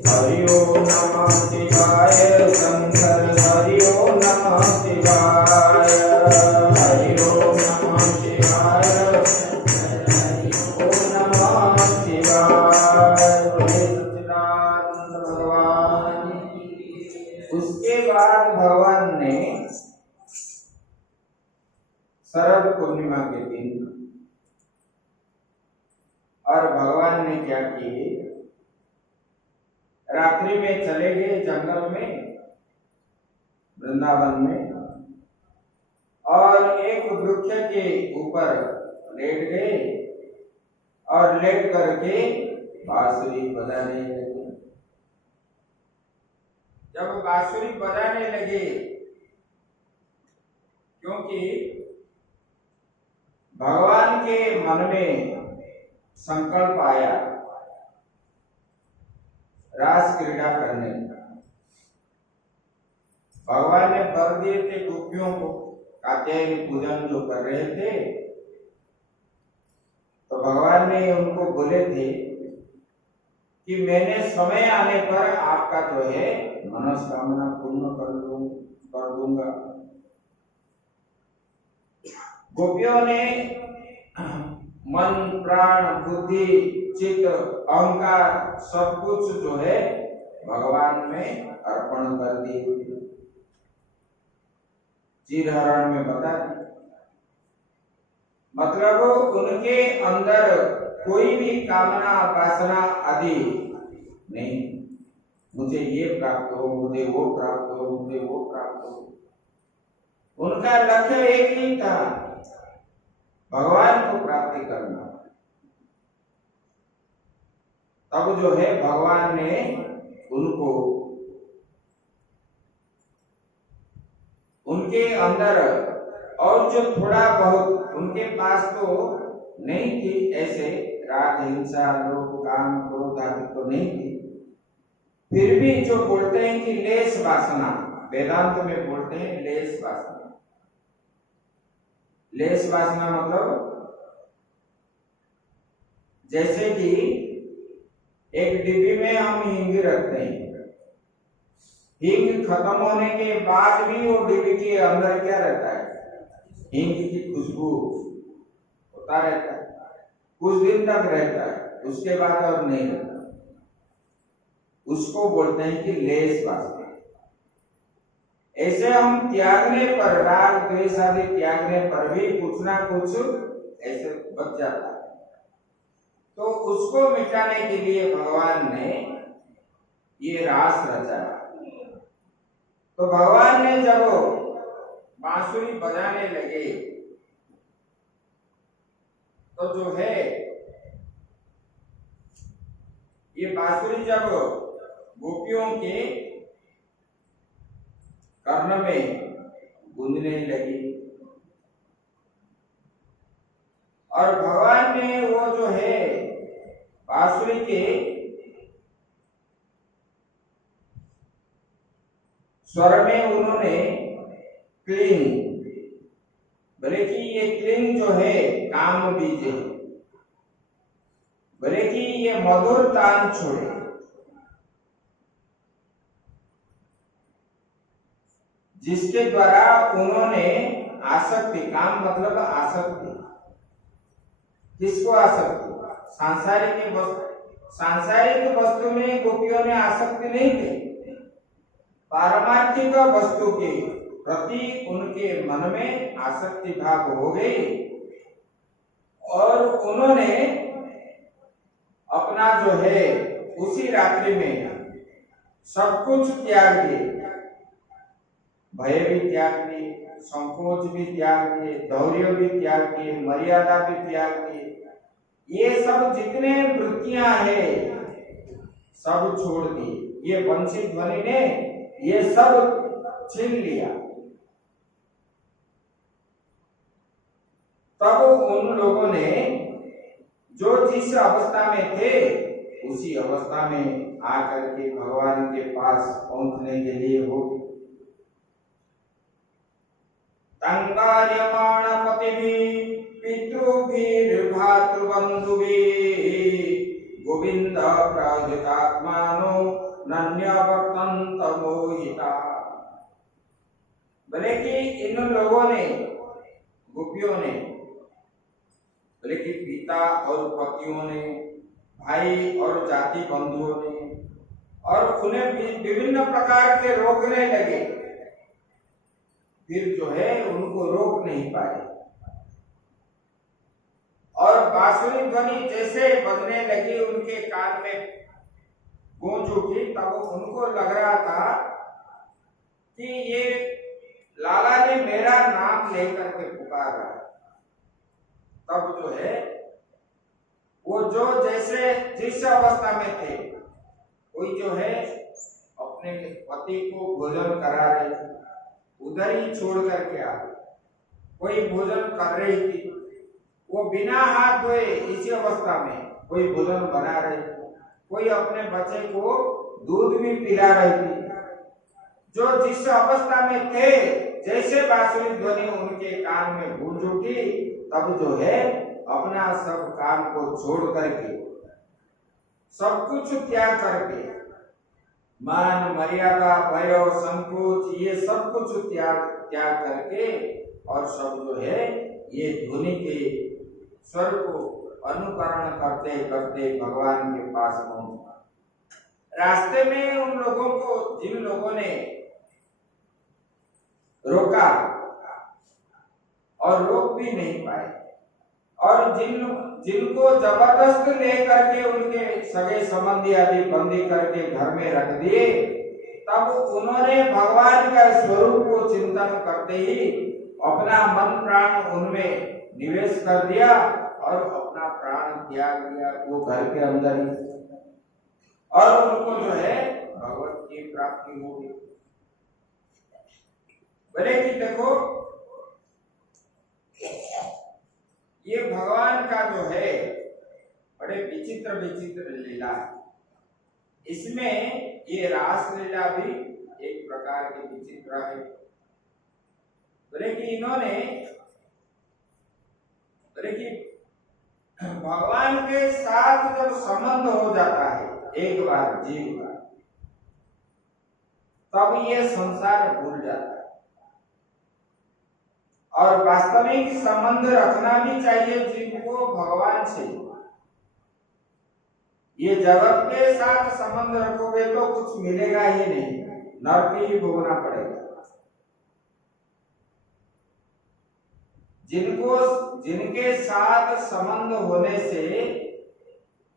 हरि ओम नमो शिवाय शंकर, हरि ओम नमो शिवाय, हरि ओम नमो शिवाय, ओम नमः शिवाय। बोले सच्चिदानंद भगवान की। उसके बाद भगवान ने शरद पूर्णिमा के दिन और भगवान ने क्या किए, रात्रि में चले गए जंगल में, वृंदावन में, और एक वृक्ष के ऊपर लेट गए और लेट करके बांसुरी बजाने लगे। जब बांसुरी बजाने लगे, क्योंकि भगवान के मन में संकल्प आया रास क्रीड़ा करने का। भगवान ने वर दिए थे गोपियों को, कात्यायनी पूजन जो कर रहे थे, तो भगवान ने उनको बोले थे कि मैंने समय आने पर आपका जो है मनोकामना पूर्ण कर दूंगा। गोपियों ने मन, प्राण, बुद्धि, चित्त, अहंकार सब कुछ जो है भगवान में अर्पण कर दिए। चीरहरण में बता दिया, मतलब उनके अंदर कोई भी कामना वासना आदि नहीं। मुझे ये प्राप्त हो, मुझे वो प्राप्त हो, मुझे वो प्राप्त हो। उनका लक्ष्य एक ही था, भगवान को प्राप्ति करना। तब जो है भगवान ने उनको उनके अंदर और जो थोड़ा बहुत उनके पास तो नहीं थी, ऐसे राग, हिंसा, लोभ, काम, क्रोध आदि तो नहीं थी, फिर भी जो बोलते हैं कि लेस वासना, वेदांत में बोलते हैं लेस वासना। लेस वासना मतलब जैसे कि एक डिब्बी में हम हींग रखते हैं, हींग खत्म होने के बाद भी वो डिब्बी के अंदर क्या रहता है? हींग की खुशबू होता रहता है, कुछ दिन तक रहता है, उसके बाद और नहीं रहता। उसको बोलते हैं कि लेस वासना। ऐसे हम त्यागने पर, राग द्वेष आदि त्यागने पर भी कुछ ना कुछ ऐसे बच जाता है। तो उसको मिटाने के लिए भगवान ने ये रास रचाया। तो भगवान ने जब बांसुरी बजाने लगे तो जो है ये बांसुरी जब गोपियों के कर्ण में गूंजने लगी और भगवान ने वो जो है बांसुरी के स्वर में उन्होंने क्लीन, बोले कि ये क्लीन जो है काम बीज है, बोले कि ये मधुर तान छोड़े। जिसके द्वारा उन्होंने आसक्ति, काम मतलब आसक्ति, किसको आसक्ति? सांसारिक वस्तु में गोपियों ने आसक्ति नहीं थी, पारमार्थिक वस्तु के प्रति उनके मन में आसक्ति भाव हो गई और उन्होंने अपना जो है उसी रात्रि में सब कुछ त्याग दिए, भय भी त्याग दिए, संकोच भी त्याग दिए, धैर्य भी त्याग दिए, मर्यादा भी त्याग दिए। ये सब जितने वृत्तियां हैं सब छोड़ दी। ये वंशी ध्वनि ने ये सब छीन लिया। तब उन लोगों ने जो जिस अवस्था में थे उसी अवस्था में आकर के भगवान के पास पहुंचने के लिए हो तंगार्यमाण पतिभिः पितृभिर् भ्रातृबन्धुभिः गोविंद प्रहृतात्मानो नन्यवर्तन्त मोहिता। बोले कि इन लोगों ने, गोपियों ने, बोले कि पिता और पतियों ने, भाई और जाति बंधुओं ने, और उन्हें विभिन्न प्रकार के रोकने लगे, फिर जो है उनको रोक नहीं पाए। और बांसुरी ध्वनि जैसे बजने लगी उनके कान में गूंज उठी, तब उनको लग रहा था कि ये लाला ने मेरा नाम लेकर के पुकार रहा है। तब जो है वो जो जैसे जिस अवस्था में थे, कोई जो है अपने पति को भोजन करा रहे, उधर ही छोड़ करके आ, कोई भोजन कर रही थी, वो बिना हाथ धोए इसी अवस्था में कोई भोजन बना रही थी, कोई अपने बच्चे को दूध भी पिला रही थी। जो जिस अवस्था में थे, जैसे बांसुरी ध्वनि उनके कान में गूंज उठी, तब जो है अपना सब काम को छोड़ करके सब कुछ त्याग करके, मान मर्यादा भय संकोच ये सब कुछ त्याग त्याग करके, और सब जो है ये धुनि के स्वर को अनुकरण करते करते भगवान के पास पहुंचा। रास्ते में उन लोगों को, जिन लोगों ने रोका और रोक भी नहीं पाए, और जिनको जबरदस्त लेकर के उनके सगे संबंधी आदि बंदी करके घर में रख दिए, तब उन्होंने भगवान का स्वरूप को चिंतन करते ही अपना मन प्राण उनमें निवेश कर दिया और अपना प्राण त्याग दिया वो घर के अंदर ही, और उनको जो है भगवत की प्राप्ति हो गई। बोले कि देखो ये भगवान का जो है बड़े विचित्र विचित्र लीला है। इसमें ये रास लीला भी एक प्रकार की विचित्र है। बोले कि इन्होंने, बोले कि भगवान के साथ जब संबंध हो जाता है एक बार जीव का, तब ये संसार भूल जाता है। और वास्तविक संबंध रखना भी चाहिए जीव को भगवान से। ये जगत के साथ संबंध रखोगे तो कुछ मिलेगा ही नहीं, नरक ही भोगना पड़ेगा। जिनके साथ संबंध होने से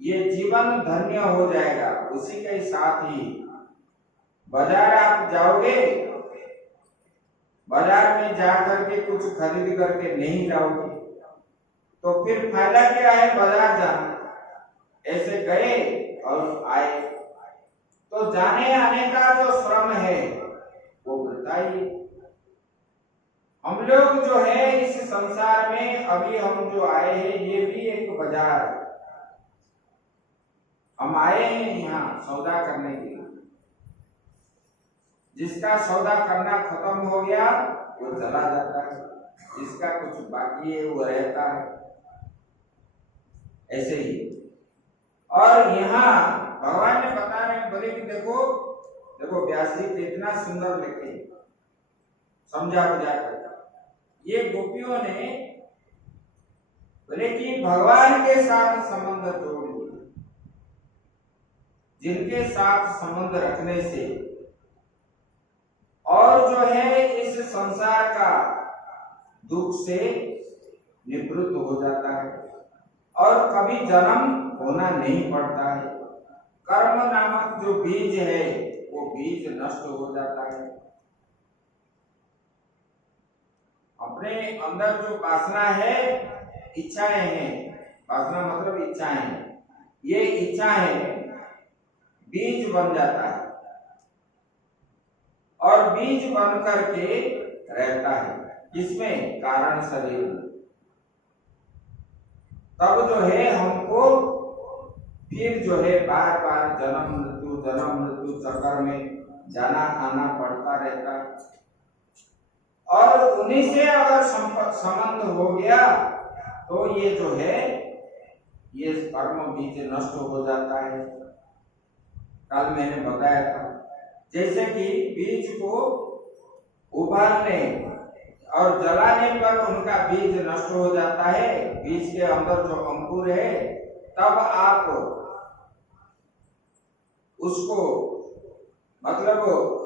ये जीवन धन्य हो जाएगा, उसी के साथ ही बाजार आप जाओगे, बाजार में जाकर के कुछ खरीद करके नहीं लाओगे तो फिर फायदा क्या है बाजार जाना। ऐसे गए और आए तो जाने आने का जो श्रम है वो वृथा ही। हम लोग जो है इस संसार में अभी हम जो आए हैं ये भी एक बाजार है। हम आए हैं यहाँ सौदा करने के लिए, जिसका सौदा करना खत्म हो गया वो चला जाता है, जिसका कुछ बाकी है वो रहता है, ऐसे ही। और यहाँ भगवान ने बता रहे, बोले कि देखो देखो व्यास जी कितना सुंदर लिखे, समझा बुझा कर। ये गोपियों ने बोले कि भगवान के साथ संबंध जोड़ लिया, जिनके साथ संबंध रखने से और जो है इस संसार का दुख से निवृत्त हो जाता है और कभी जन्म होना नहीं पड़ता है। कर्म नामक जो बीज है वो बीज नष्ट हो जाता है। अपने अंदर जो वासना है, इच्छाएं हैं, वासना मतलब इच्छाएं, ये इच्छाएं बीज बन जाता है और बीज बन करके रहता है इसमें कारण शरीर। तब जो है हमको फिर जो है बार बार जन्म मृत्यु चक्कर में जाना आना पड़ता रहता है। और उन्हीं से अगर संबंध हो गया तो ये जो है ये कर्म बीज नष्ट हो जाता है। कल मैंने बताया था जैसे कि बीज को उबालने और जलाने पर उनका बीज नष्ट हो जाता है, बीज के अंदर जो अंकुर है, तब आप उसको मतलब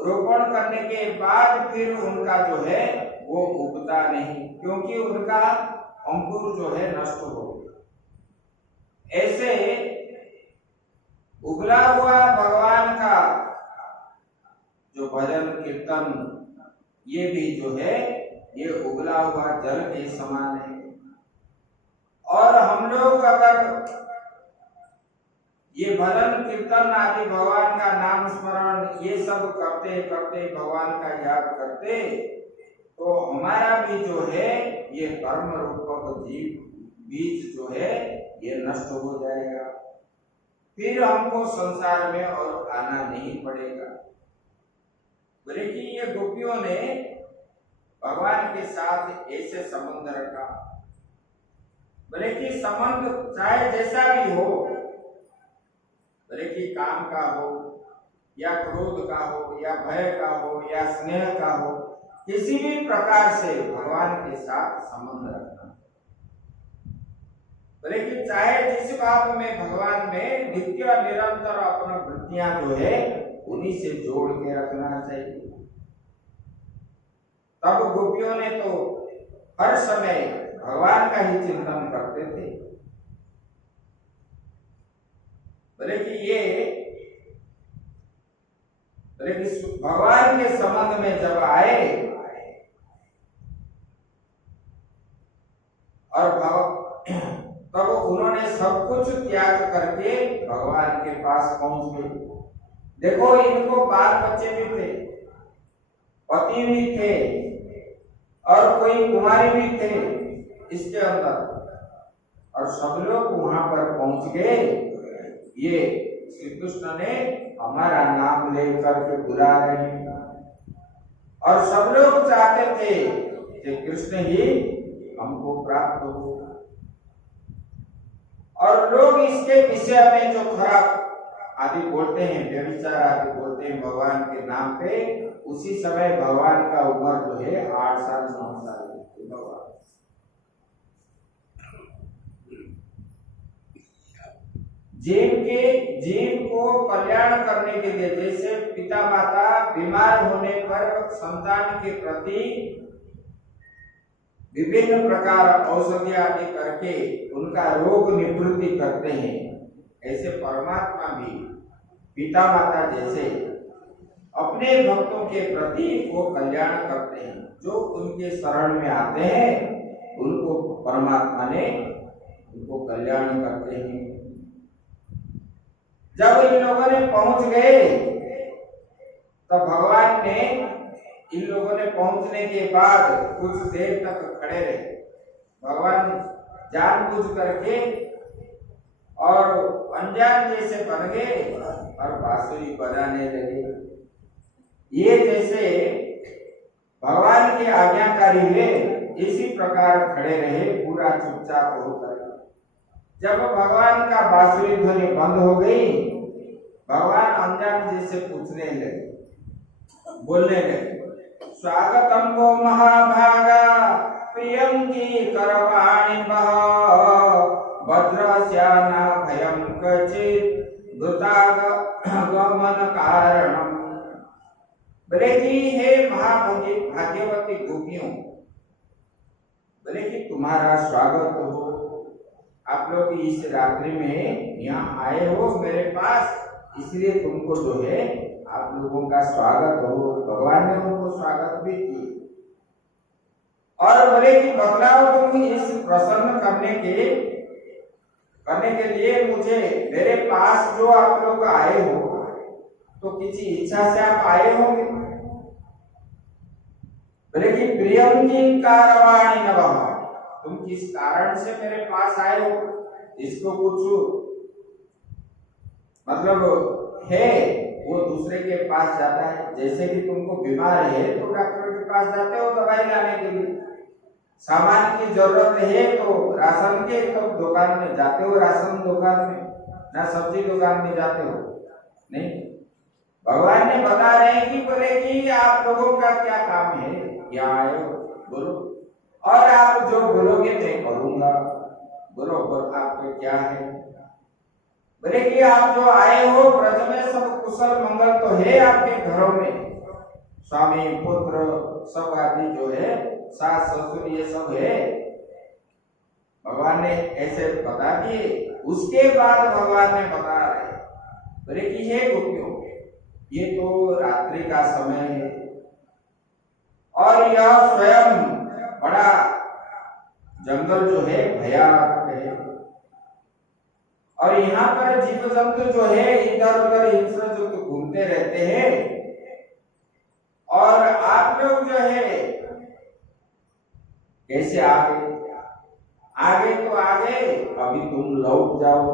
रोपण करने के बाद फिर उनका जो है वो उगता नहीं, क्योंकि उनका अंकुर जो है नष्ट हो गया। ऐसे उगला हुआ भगवान का जो भजन कीर्तन ये भी जो है ये उगला हुआ जल के समान है। और हम लोग अगर ये भजन कीर्तन आदि भगवान का नाम स्मरण ये सब करते करते भगवान का याद करते तो हमारा भी जो है ये कर्म रूपक जीव बीज जो है ये नष्ट हो जाएगा, फिर हमको संसार में और आना नहीं पड़ेगा। बोले कि ये गोपियों ने भगवान के साथ ऐसे संबंध रखा। बोले कि संबंध चाहे जैसा भी हो, भले कि काम का हो या क्रोध का हो या भय का हो या स्नेह का हो, किसी भी प्रकार से भगवान के साथ संबंध रखना। भले कि चाहे जिस बात में भगवान में नित्य निरंतर अपना वृत्तियां जो है उन्हीं से जोड़ के रखना चाहिए। तब गोपियों ने तो हर समय भगवान का ही चिंतन करते थे। बोले कि भगवान के संबंध में जब आए और तब उन्होंने सब कुछ त्याग करके भगवान के पास पहुंच गए। देखो, इनको बाल बच्चे भी थे, पति भी थे और कोई कुमारी भी थे इसके अंदर, और सब लोग वहां पर पहुंच गए। ये श्री कृष्ण ने हमारा नाम लेकर के बुला रहे हैं और सब लोग चाहते थे कि कृष्ण ही हमको प्राप्त हो। और लोग इसके विषय में जो खराब आदि बोलते हैं, व्यभिचार आदि बोलते हैं भगवान के नाम पे, उसी समय भगवान का उम्र जो है 8 साल 9 साल भगवान जीव को कल्याण करने के लिए, जैसे पिता माता बीमार होने पर संतान के प्रति विभिन्न प्रकार औषधि आदि करके उनका रोग निवृत्ति करते हैं, ऐसे परमात्मा भी पिता माता जैसे अपने भक्तों के प्रति वो कल्याण करते हैं। जो उनके शरण में आते हैं उनको परमात्मा ने उनको कल्याण करते हैं। जब इन लोगों ने पहुंच गए तब भगवान ने इन लोगों ने पहुंचने के बाद कुछ देर तक खड़े रहे। भगवान जानबूझ करके और अनजान जैसे बन गए और बांसुरी बजाने लगे। ये जैसे भगवान के आज्ञाकारी है, इसी प्रकार खड़े रहे पूरा चुपचाप होकर। जब भगवान का बांसुरी ध्वनि बंद हो गई, भगवान अनजान जैसे पूछने लगे, बोलने लगे, स्वागतम वो महाभागा प्रियम की करवाणी बह भद्रस्याना भयं कचित गमन कारणम। बोले कि हे भाग्यवती गोपियों, बोले कि तुम्हारा स्वागत हो। आप लोग इस रात्रि में यहाँ आए हो मेरे पास, इसलिए तुमको जो है आप लोगों का स्वागत हो। भगवान ने उनको स्वागत भी किया और बोले कि बतलाओ, तुम इस प्रसन्न करने के लिए मुझे मेरे पास जो आप लोग आए हो, तो किसी इच्छा से आप आए होंगे। बोले कि प्रियम की कारवाणी नवः, तुम किस कारण से मेरे पास आए हो, इसको पूछो। मतलब है वो दूसरे के पास जाता है, जैसे कि तुमको बीमार है तो डॉक्टर के पास जाते हो दवाई लाने के लिए, सामान की जरूरत है तो राशन के तो दुकान में जाते हो, राशन दुकान में, ना सब्जी दुकान में जाते हो, नहीं। भगवान ने बता रहे हैं कि बोले कि आप लोगों का क्या काम है, यहाँ आए हो बोलो, और आप जो बोलोगे मैं करूंगा। बोलो आपको क्या है। बोले कि आप जो आए हो ब्रज में सब कुशल मंगल तो है आपके घरों में, स्वामी पुत्र सब आदि जो है, सास ससुर ये सब है। भगवान ने ऐसे बता दिए। उसके बाद भगवान ने बता रहे, बोले कि हे गोपियों, ये तो रात्रि का समय है और यह स्वयं बड़ा जंगल जो है भयानक है, और यहाँ पर जीव जंतु जो है इधर उधर हिंस्र घूमते रहते हैं, और आप लोग जो है कैसे आगे तो आगे, अभी तुम लौट जाओ।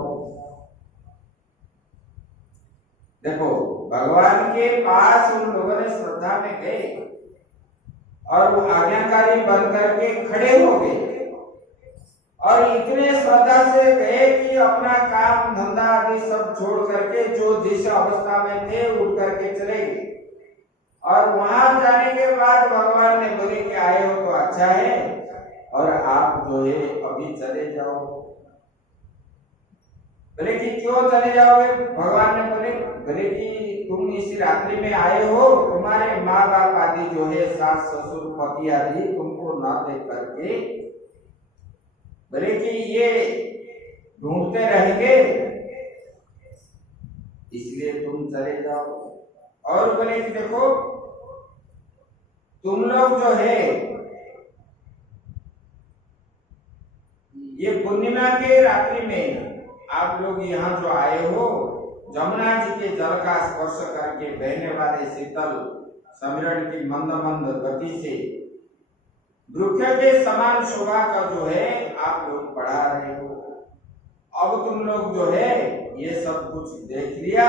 देखो, भगवान के पास उन लोगों ने श्रद्धा में गए और वो आज्ञाकारी बन करके खड़े हो गए, और इतने श्रद्धा से गए कि अपना काम धंधा आदि सब छोड़ करके जो जिस अवस्था में थे उठ करके चले गए। और वहां जाने के बाद भगवान ने बोले कि आए हो तो अच्छा है, और आप जो है अभी चले जाओ। बोले कि क्यों चले जाओगे? भगवान ने बोले कि तुम इसी रात्रि में आए हो, तुम्हारे माँ बाप आदि जो है सास ससुर पति आदि तुमको न देख करके बोले कि ये ढूंढते रहेंगे, इसलिए तुम चले जाओ। और बोले कि देखो तुम लोग जो है ये पूर्णिमा के रात्रि में आप लोग यहाँ जो आए हो, जमुना जी के जल का स्पर्श करके बहने वाले शीतल समीरण की मंद मंद गति से वृक्ष के समान शोभा का जो है आप लोग बढ़ा रहे हो। अब तुम लोग जो है ये सब कुछ देख लिया,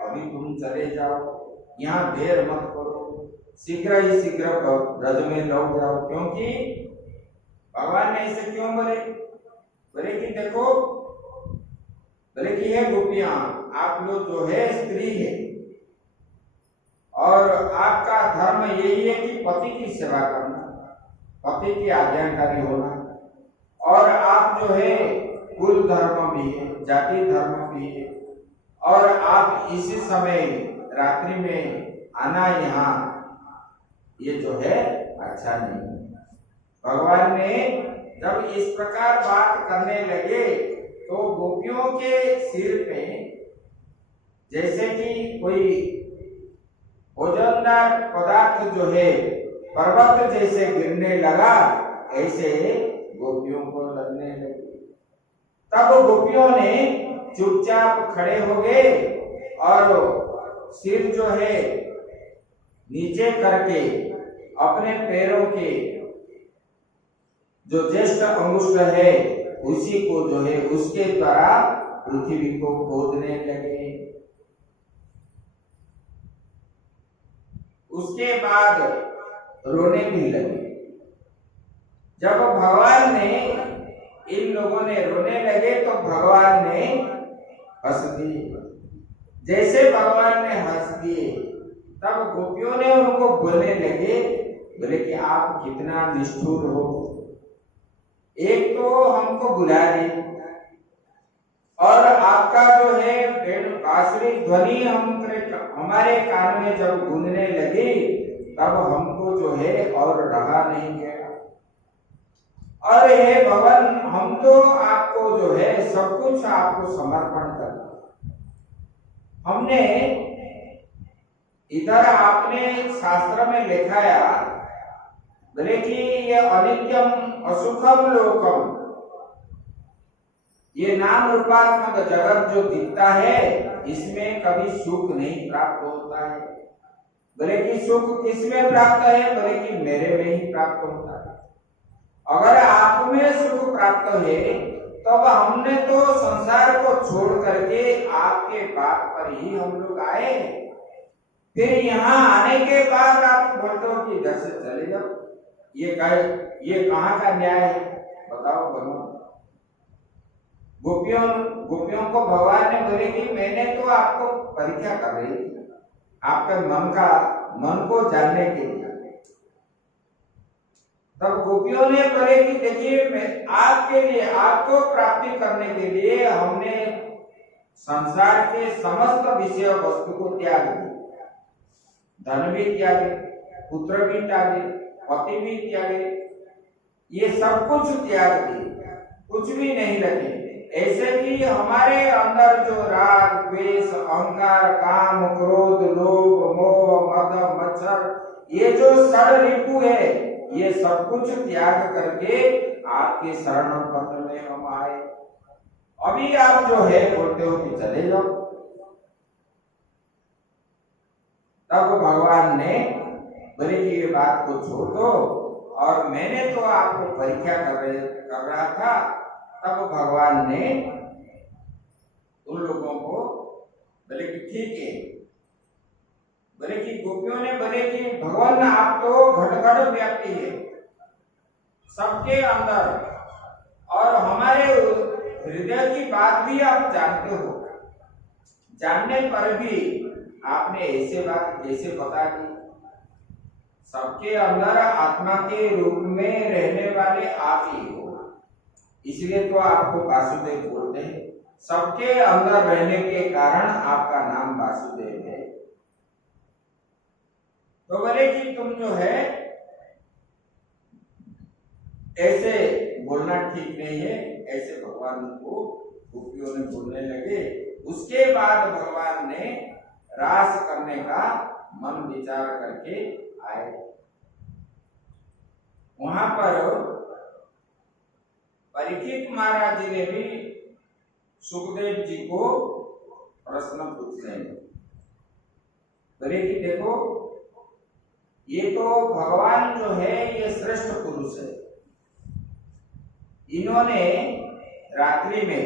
अभी तुम चले जाओ, यहाँ देर मत करो, शीघ्र ही शीघ्र ब्रज में लौट जाओ। क्योंकि भगवान ने इसे क्यों बोले? बोले कि देखो, बोले कि है गोपियां, आप लोग जो है स्त्री है और आपका धर्म यही है कि पति की सेवा करना, पति की आज्ञाकारी होना, और आप जो है कुल धर्म भी है, जाति धर्म भी है, और आप इसी समय रात्रि में आना यहाँ ये जो है अच्छा नहीं। भगवान ने जब इस प्रकार बात करने लगे तो गोपियों के सिर पे जैसे कि कोई भोजनदार पदार्थ जो है पर्वत जैसे गिरने लगा, ऐसे गोपियों को लगने लगे। तब गोपियों ने चुपचाप खड़े हो गए और सिर जो है नीचे करके अपने पैरों के जो ज्येष्ठ अंगुष्ठ है उसी को जो है उसके द्वारा पृथ्वी को खोदने लगे। उसके बाद रोने भी लगे। जब भगवान ने इन लोगों ने रोने लगे तो भगवान ने हंस दिए। जैसे भगवान ने हंस दिए तब गोपियों ने उनको बोलने लगे, बोले कि आप कितना निष्ठुर हो, एक तो हमको बुला दी और आपका जो है बांसुरी ध्वनि हमारे कान में जब गूंजने लगी तब हमको जो है और रहा नहीं गया। और हे भगवान, हम तो आपको जो है सब कुछ आपको समर्पण कर हमने इधर आपने शास्त्र में लिखाया, बोले कि ये अनित्यम असुखम लोकम, ये नाम रूपात्मक जगत जो दिखता है इसमें कभी सुख नहीं प्राप्त होता है। बोले कि सुख किसमें प्राप्त है? बोले कि मेरे में ही प्राप्त होता है। अगर आप में सुख प्राप्त है तब हमने तो संसार को छोड़ करके आपके बात पर ही हम लोग आए, फिर यहाँ आने के बाद आप बोलते हो कि इधर से चले जाओ। ये कहाँ का न्याय है? बताओ भगवान। गोपियों को भगवान ने बोले कि मैंने तो आपको परीक्षा कर रही थी, आपके मन को जानने के लिए। तब गोपियों ने बोले कि देखिए, मैं आपके लिए, आपको प्राप्ति करने के लिए हमने संसार के समस्त विषय वस्तु को त्याग दिया, धन भी त्यागे, पुत्र भी त्यागे, पति भी त्यागे, ये सब कुछ त्याग दिए, कुछ भी नहीं रखे। ऐसे कि हमारे अंदर जो राग, द्वेष, अहंकार, काम, क्रोध, लोभ, मोह, मद, मच्छर, ये जो षड रिपु है, ये सब कुछ त्याग करके आपके शरण पद में हम आए। अभी आप जो है बोलते हो कि चले जाओ। तब भगवान ने बोले कि ये बात को छोड़ दो, और मैंने तो आपको परीक्षा कर रहा था। तब भगवान ने उन लोगों को बोले कि ठीक है, बोले कि गोपियों ने बोले कि भगवान आप तो घट घट व्यापी है सबके अंदर, और हमारे हृदय की बात भी आप जानते हो, जानने पर भी आपने ऐसे बात कैसे बता दी? सबके अंदर आत्मा के रूप में रहने वाले आप ही हो, इसलिए तो आपको वासुदेव बोलते हैं। सबके अंदर रहने के कारण आपका नाम वासुदेव है। तो बोले कि तुम जो है ऐसे बोलना ठीक नहीं है, ऐसे भगवान को गोपियों ने बोलने लगे। उसके बाद भगवान ने रास करने का मन विचार करके आए। वहां पर परीक्षित महाराज जी ने भी सुखदेव जी को प्रश्न पूछते हैं। बोले कि देखो, ये तो भगवान जो है ये श्रेष्ठ पुरुष है, इन्होंने रात्रि में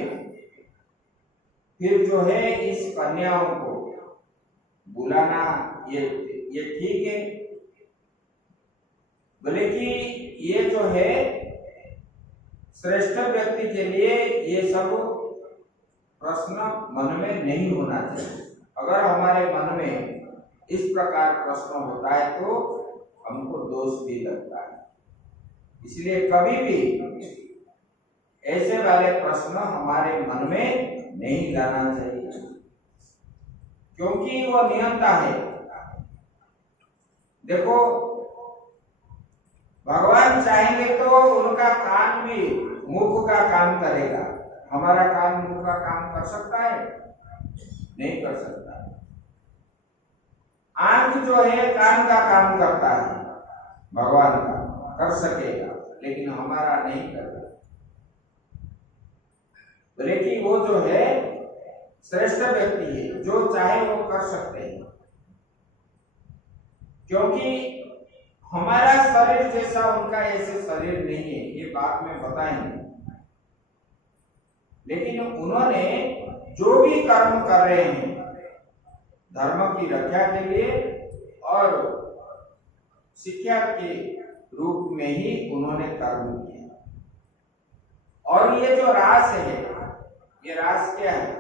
फिर जो है इस कन्याओं को बुलाना ये ठीक है? बोले कि ये जो है श्रेष्ठ व्यक्ति के लिए ये सब प्रश्न मन में नहीं होना चाहिए। अगर हमारे मन में इस प्रकार प्रश्न होता है तो हमको दोष भी लगता है। इसलिए कभी भी ऐसे वाले प्रश्न हमारे मन में नहीं लाना चाहिए, क्योंकि वो नियंता है। देखो, भगवान चाहेंगे तो उनका कान भी मुख का काम करेगा। हमारा कान मुख का काम कर सकता है? नहीं कर सकता। आंख जो है कान का काम करता है, भगवान का कर सकेगा, लेकिन हमारा नहीं करेगा। लेकिन वो जो है श्रेष्ठ व्यक्ति है, जो चाहे वो कर सकते हैं, क्योंकि हमारा शरीर जैसा उनका ऐसे शरीर नहीं है, ये बात में बताएंगे। लेकिन उन्होंने जो भी कर्म कर रहे हैं धर्म की रक्षा के लिए और शिक्षा के रूप में ही उन्होंने कर्म किया। और ये जो रास है, ये रास क्या है?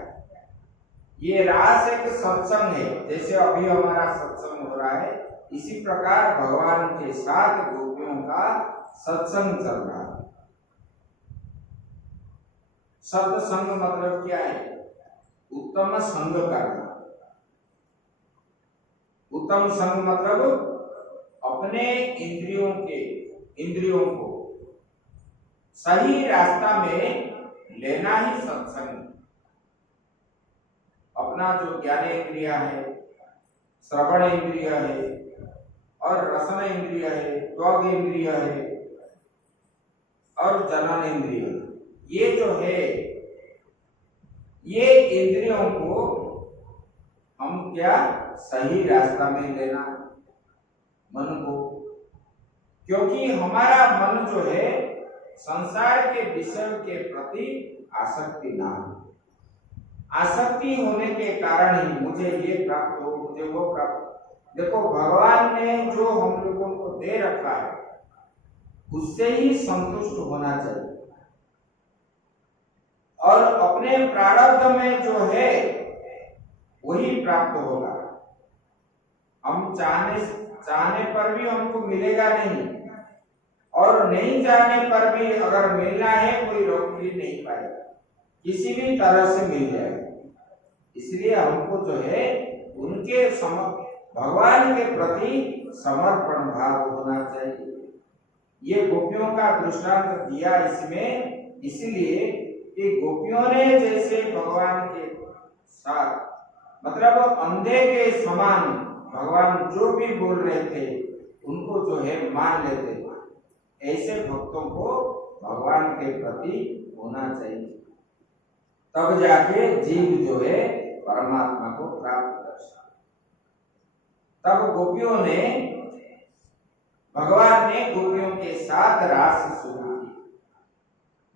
ये रास एक सत्संग है। जैसे अभी हमारा सत्संग हो रहा है, इसी प्रकार भगवान के साथ गोपियों का सत्संग चल रहा है। सत्संग मतलब क्या है? उत्तम संग करना। उत्तम संग मतलब अपने इंद्रियों को सही रास्ता में लेना ही सत्संग। अपना जो ज्ञान इंद्रिय है, श्रवण इंद्रिय है और रसन इंद्रिय है, त्वग इंद्रिय है और जनन इंद्रिय, ये जो है ये इंद्रियों को हम क्या सही रास्ता में लेना मन को, क्योंकि हमारा मन जो है संसार के विषय के प्रति आसक्ति ना हो। आसक्ति होने के कारण ही मुझे ये प्राप्त हो, मुझे वो प्राप्त। देखो, भगवान ने जो हम लोगों को दे रखा है उससे ही संतुष्ट होना चाहिए, और अपने प्रारब्ध में जो है वही प्राप्त होगा। हम चाहने पर भी हमको मिलेगा नहीं, और नहीं चाहने पर भी अगर मिलना है कोई रोक भी नहीं पाएगा, किसी भी तरह से मिल जाएगा। इसलिए हमको जो है उनके भगवान के प्रति समर्पण भाव होना चाहिए। ये गोपियों का दृष्टांत दिया इसमें इसलिए कि गोपियों ने जैसे भगवान के साथ, मतलब अंधे के समान भगवान जो भी बोल रहे थे उनको जो है मान लेते, ऐसे भक्तों को भगवान के प्रति होना चाहिए। तब जाके जीव जो है परमात्मा को प्राप्त कर सकता। तब गोपियों ने, भगवान ने गोपियों के साथ रास शुरू की।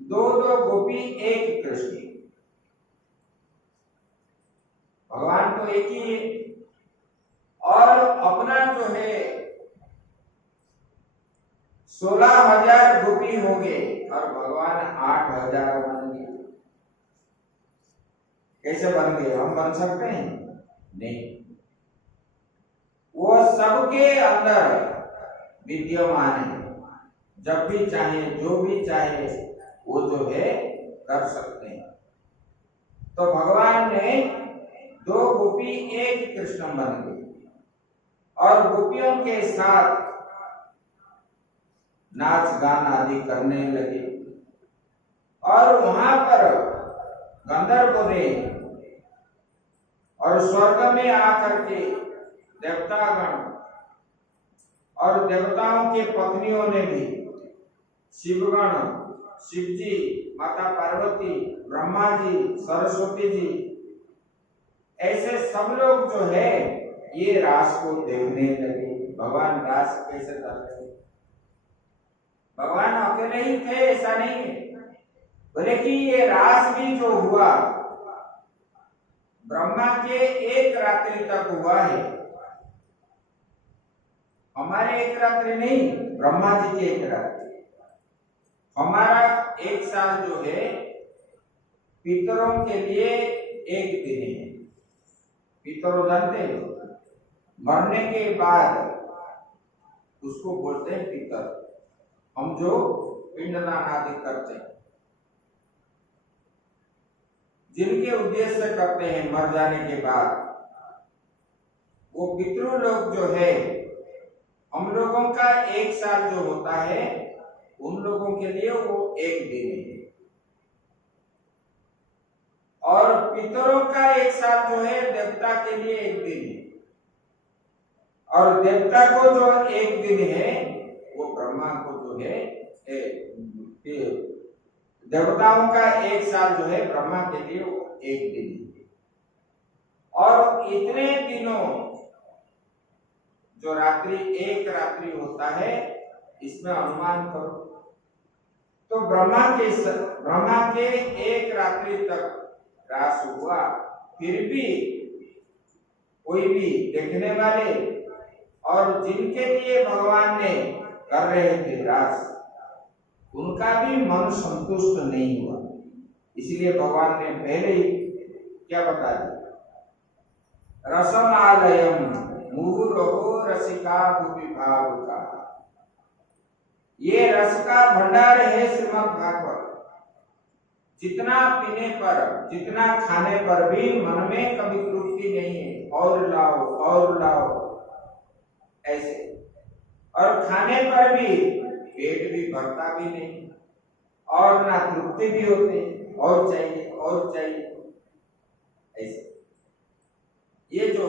दो गोपी एक कृष्ण, भगवान तो एक ही है, और अपना जो है 16,000 गोपी हो गए और भगवान 8,000 बन गए। कैसे बन गए? हम बन सकते हैं? नहीं। वो सबके अंदर विद्यमान है। जब भी चाहे, जो भी चाहे, वो जो है कर सकते हैं। तो भगवान ने 2 गोपी एक कृष्ण बन गए और गोपियों के साथ नाच गान आदि करने लगे। और वहां पर गंधर्वों ने और स्वर्ग में आकर के देवतागण और देवताओं के पत्नियों ने भी, शिवगण, शिव जी, माता पार्वती, ब्रह्मा जी, सरस्वती जी, ऐसे सब लोग जो है ये रास को देखने लगे। भगवान रास कैसे कर रहे? भगवान अकेले ही थे ऐसा नहीं है। बोले कि ये रास भी जो हुआ ब्रह्मा के एक रात्रि तक हुआ है। हमारे एक रात्रि नहीं, ब्रह्मा जी के एक रात्रि। हमारा एक साल जो है पितरों के लिए एक दिन है। पितरों जानते हैं, मरने के बाद उसको बोलते हैं पितर। हम जो पिंडदान आदि करते हैं, जिनके उद्देश्य से करते हैं मर जाने के बाद, वो पितृ लोग जो है, हम लोगों का एक साल जो होता है उन लोगों के लिए वो एक दिन है। और पितरों का एक साल जो है देवता के लिए एक दिन है। और देवता को जो एक दिन है वो ब्रह्मा को जो है देवताओं का एक साल जो है ब्रह्मा के लिए वो एक दिन है। और इतने दिनों जो रात्रि, एक रात्रि होता है, इसमें अनुमान करो तो ब्रह्मा के एक रात्रि तक रास हुआ। फिर भी कोई भी देखने वाले और जिनके लिए भगवान ने कर रहे थे रास, उनका भी मन संतुष्ट नहीं हुआ। इसलिए भगवान ने पहले ही क्या बता दिया? रसमालयम मुहुरहो रसिका भूविभावुका। ये रस का भंडार है श्रीमद् भागवत। जितना पीने पर, जितना खाने पर भी मन में कभी तृप्ति नहीं है। और लाओ और लाओ ऐसे। और खाने पर भी पेट भी भरता भी नहीं और ना तृप्ति भी होती, और चाहिए और चाहिए ऐसे। ये जो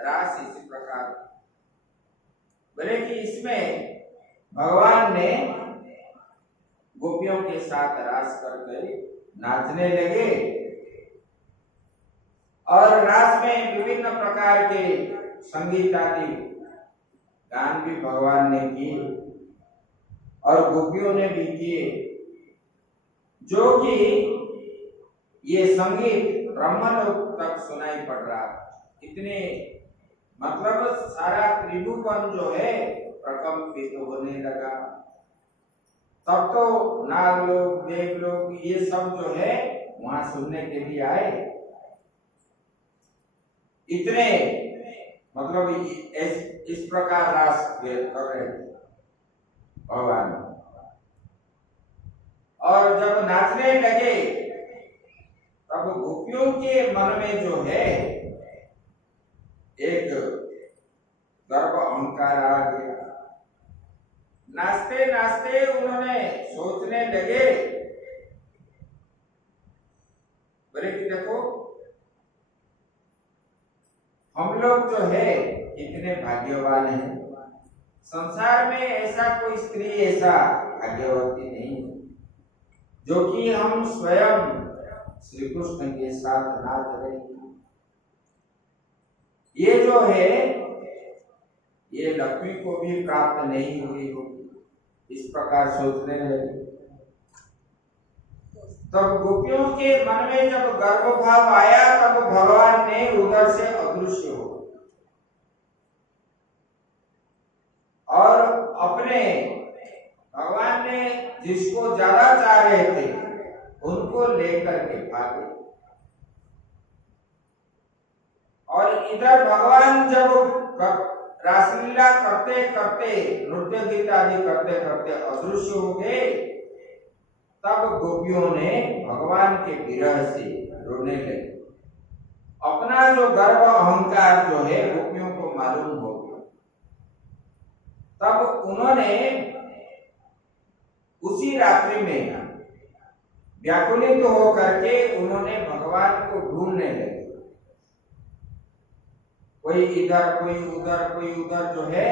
रास इसी प्रकार, बोले कि इसमें भगवान ने गोपियों के साथ रास करके नाचने लगे। और रास में विभिन्न प्रकार के संगीत आदि गान भी भगवान ने किए और गोपियों ने भी किए, जो कि ये संगीत ब्रह्मलोक तक सुनाई पड़ रहा। इतने मतलब सारा त्रिभुवन जो है प्रकंपित होने लगा। तब तो नाग लोग, देव लोग, ये सब जो है वहां सुनने के लिए आए। इतने मतलब इस प्रकार रास कर रहे भगवान। और जब नाचने लगे तब गोपियों के मन में जो है एक गर्व अहंकार आ गया। नाचते नाचते उन्होंने सोचने लगे, बोले कि देखो हम लोग जो है इतने भाग्यवान हैं। संसार में ऐसा कोई स्त्री ऐसा भाग्यवती नहीं जो कि हम स्वयं श्री कृष्ण के साथ नाच रहे। ये जो है ये लक्ष्मी को भी प्राप्त नहीं हुई होगी, इस प्रकार सोचने लगे। तब गोपियों के मन में जब गर्व भाव आया तब भगवान ने उधर से अदृश्य हो और अपने भगवान ने जिसको ज्यादा इधर भगवान जब रासलीला करते करते, नृत्य गीत आदि करते करते अदृश्य हो गए, तब गोपियों ने भगवान के विरह से रोने लगे। अपना जो गर्व अहंकार जो है गोपियों को मालूम हो गया। तब उन्होंने उसी रात्रि में व्याकुलित हो करके उन्होंने भगवान को ढूंढने लगे। कोई इधर कोई उधर कोई उधर जो है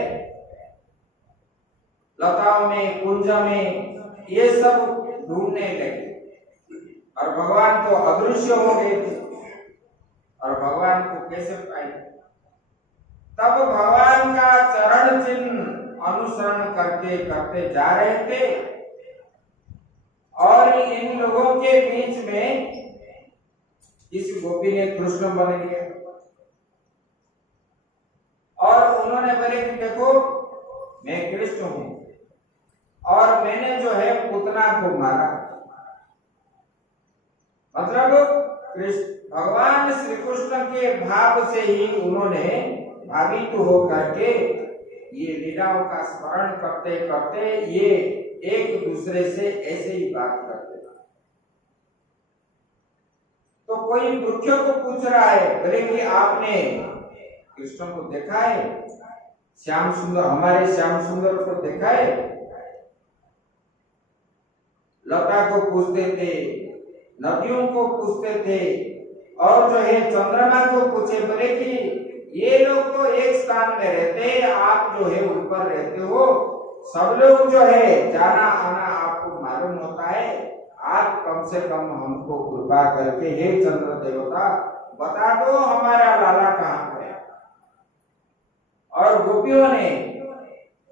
लताओं में, कुंज में, ये सब ढूंढने लगे और भगवान तो अदृश्य हो गए थे और भगवान को कैसे पाए। तब भगवान का चरण चिन्ह अनुसरण करते करते जा रहे थे और इन लोगों के बीच में इस गोपी ने कृष्ण बन गया और उन्होंने बोले कि देखो मैं कृष्ण हूं और मैंने जो है पुतना को मारा। मतलब भगवान श्री कृष्ण के भाव से ही उन्होंने भावित हो करके ये लीलाओं का स्मरण करते करते ये एक दूसरे से ऐसे ही बात करते। तो कोई वृक्षों को पूछ रहा है, बोले कि आपने कृष्ण को देखा है? श्याम सुंदर, हमारे श्याम सुंदर को देखा है? लता को पूछते थे, नदियों को पूछते थे और जो है चंद्रमा को पूछे, बोले कि ये लोग तो एक स्थान में रहते हैं, आप जो है ऊपर रहते हो, सब लोग जो है जाना आना आपको मालूम होता है, आप कम से कम हमको कृपा करके हे चंद्र देवता बता दो हमारा लाला कहाँ है। और गोपियों ने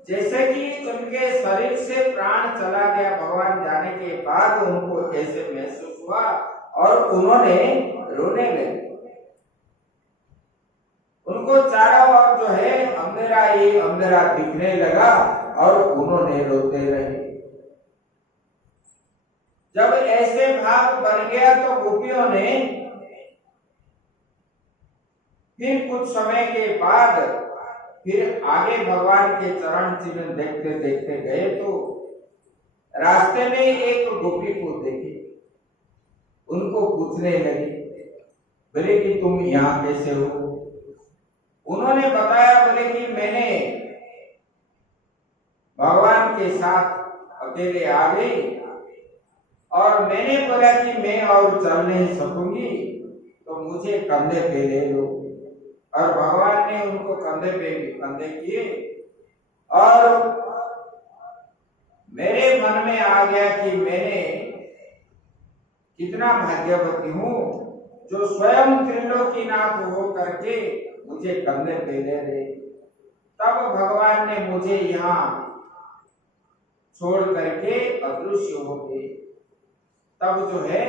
जैसे कि उनके शरीर से प्राण चला गया भगवान जाने के बाद उनको ऐसे महसूस हुआ और उन्होंने रोने लगे। उनको चारों ओर जो है अंधेरा ही अंधेरा दिखने लगा और उन्होंने रोते रहे। जब ऐसे भाव बन गया तो गोपियों ने फिर कुछ समय के बाद फिर आगे भगवान के चरण चिन्ह देखते देखते गए तो रास्ते में एक गोपी को देखे, उनको पूछने लगे, बोले कि तुम यहाँ कैसे हो? उन्होंने बताया, बोले कि मैंने भगवान के साथ अकेले आ गई और मैंने बोला कि मैं और चल नहीं सकूंगी तो मुझे कंधे पे ले लो। और भगवान ने उनको कंधे पे कंधे किए और मेरे मन में आ गया कि मैंने कितना भाग्यवती हूं जो स्वयं त्रिलोकीनाथ हो करके मुझे कंधे पे ले रहे। तब भगवान ने मुझे यहाँ छोड़ करके अदृश्य हो गए। तब जो है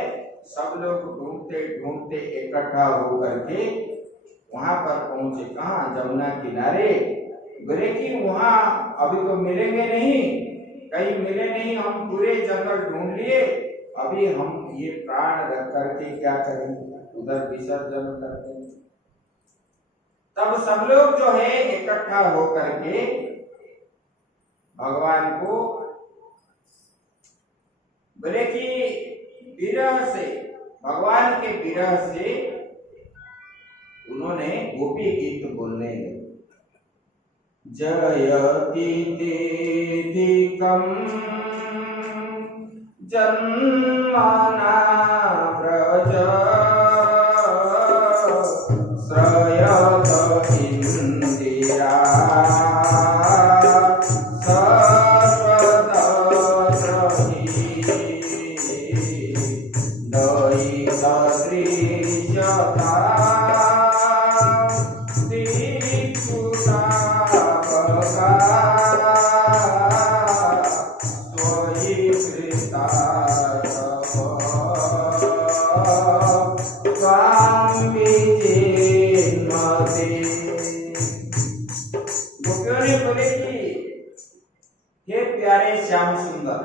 सब लोग ढूंढते ढूंढते इकट्ठा हो करके वहां पर पहुंचे। कहा? जमुना किनारे। बोले कि वहां अभी तो मिलेंगे नहीं, कहीं मिले नहीं, हम पूरे जंगल ढूंढ लिए, अभी हम ये प्राण रख करके क्या करेंगे, उधर विसर्जन करते हैं। तब सब लोग जो है इकट्ठा हो करके भगवान को बोले कि विरह से, भगवान के विरह से उन्होंने गोपी गीत बोलने लगे। जयति तेधिकं जन्मना व्रज श्रयत इंदिरा श्याम सुंदर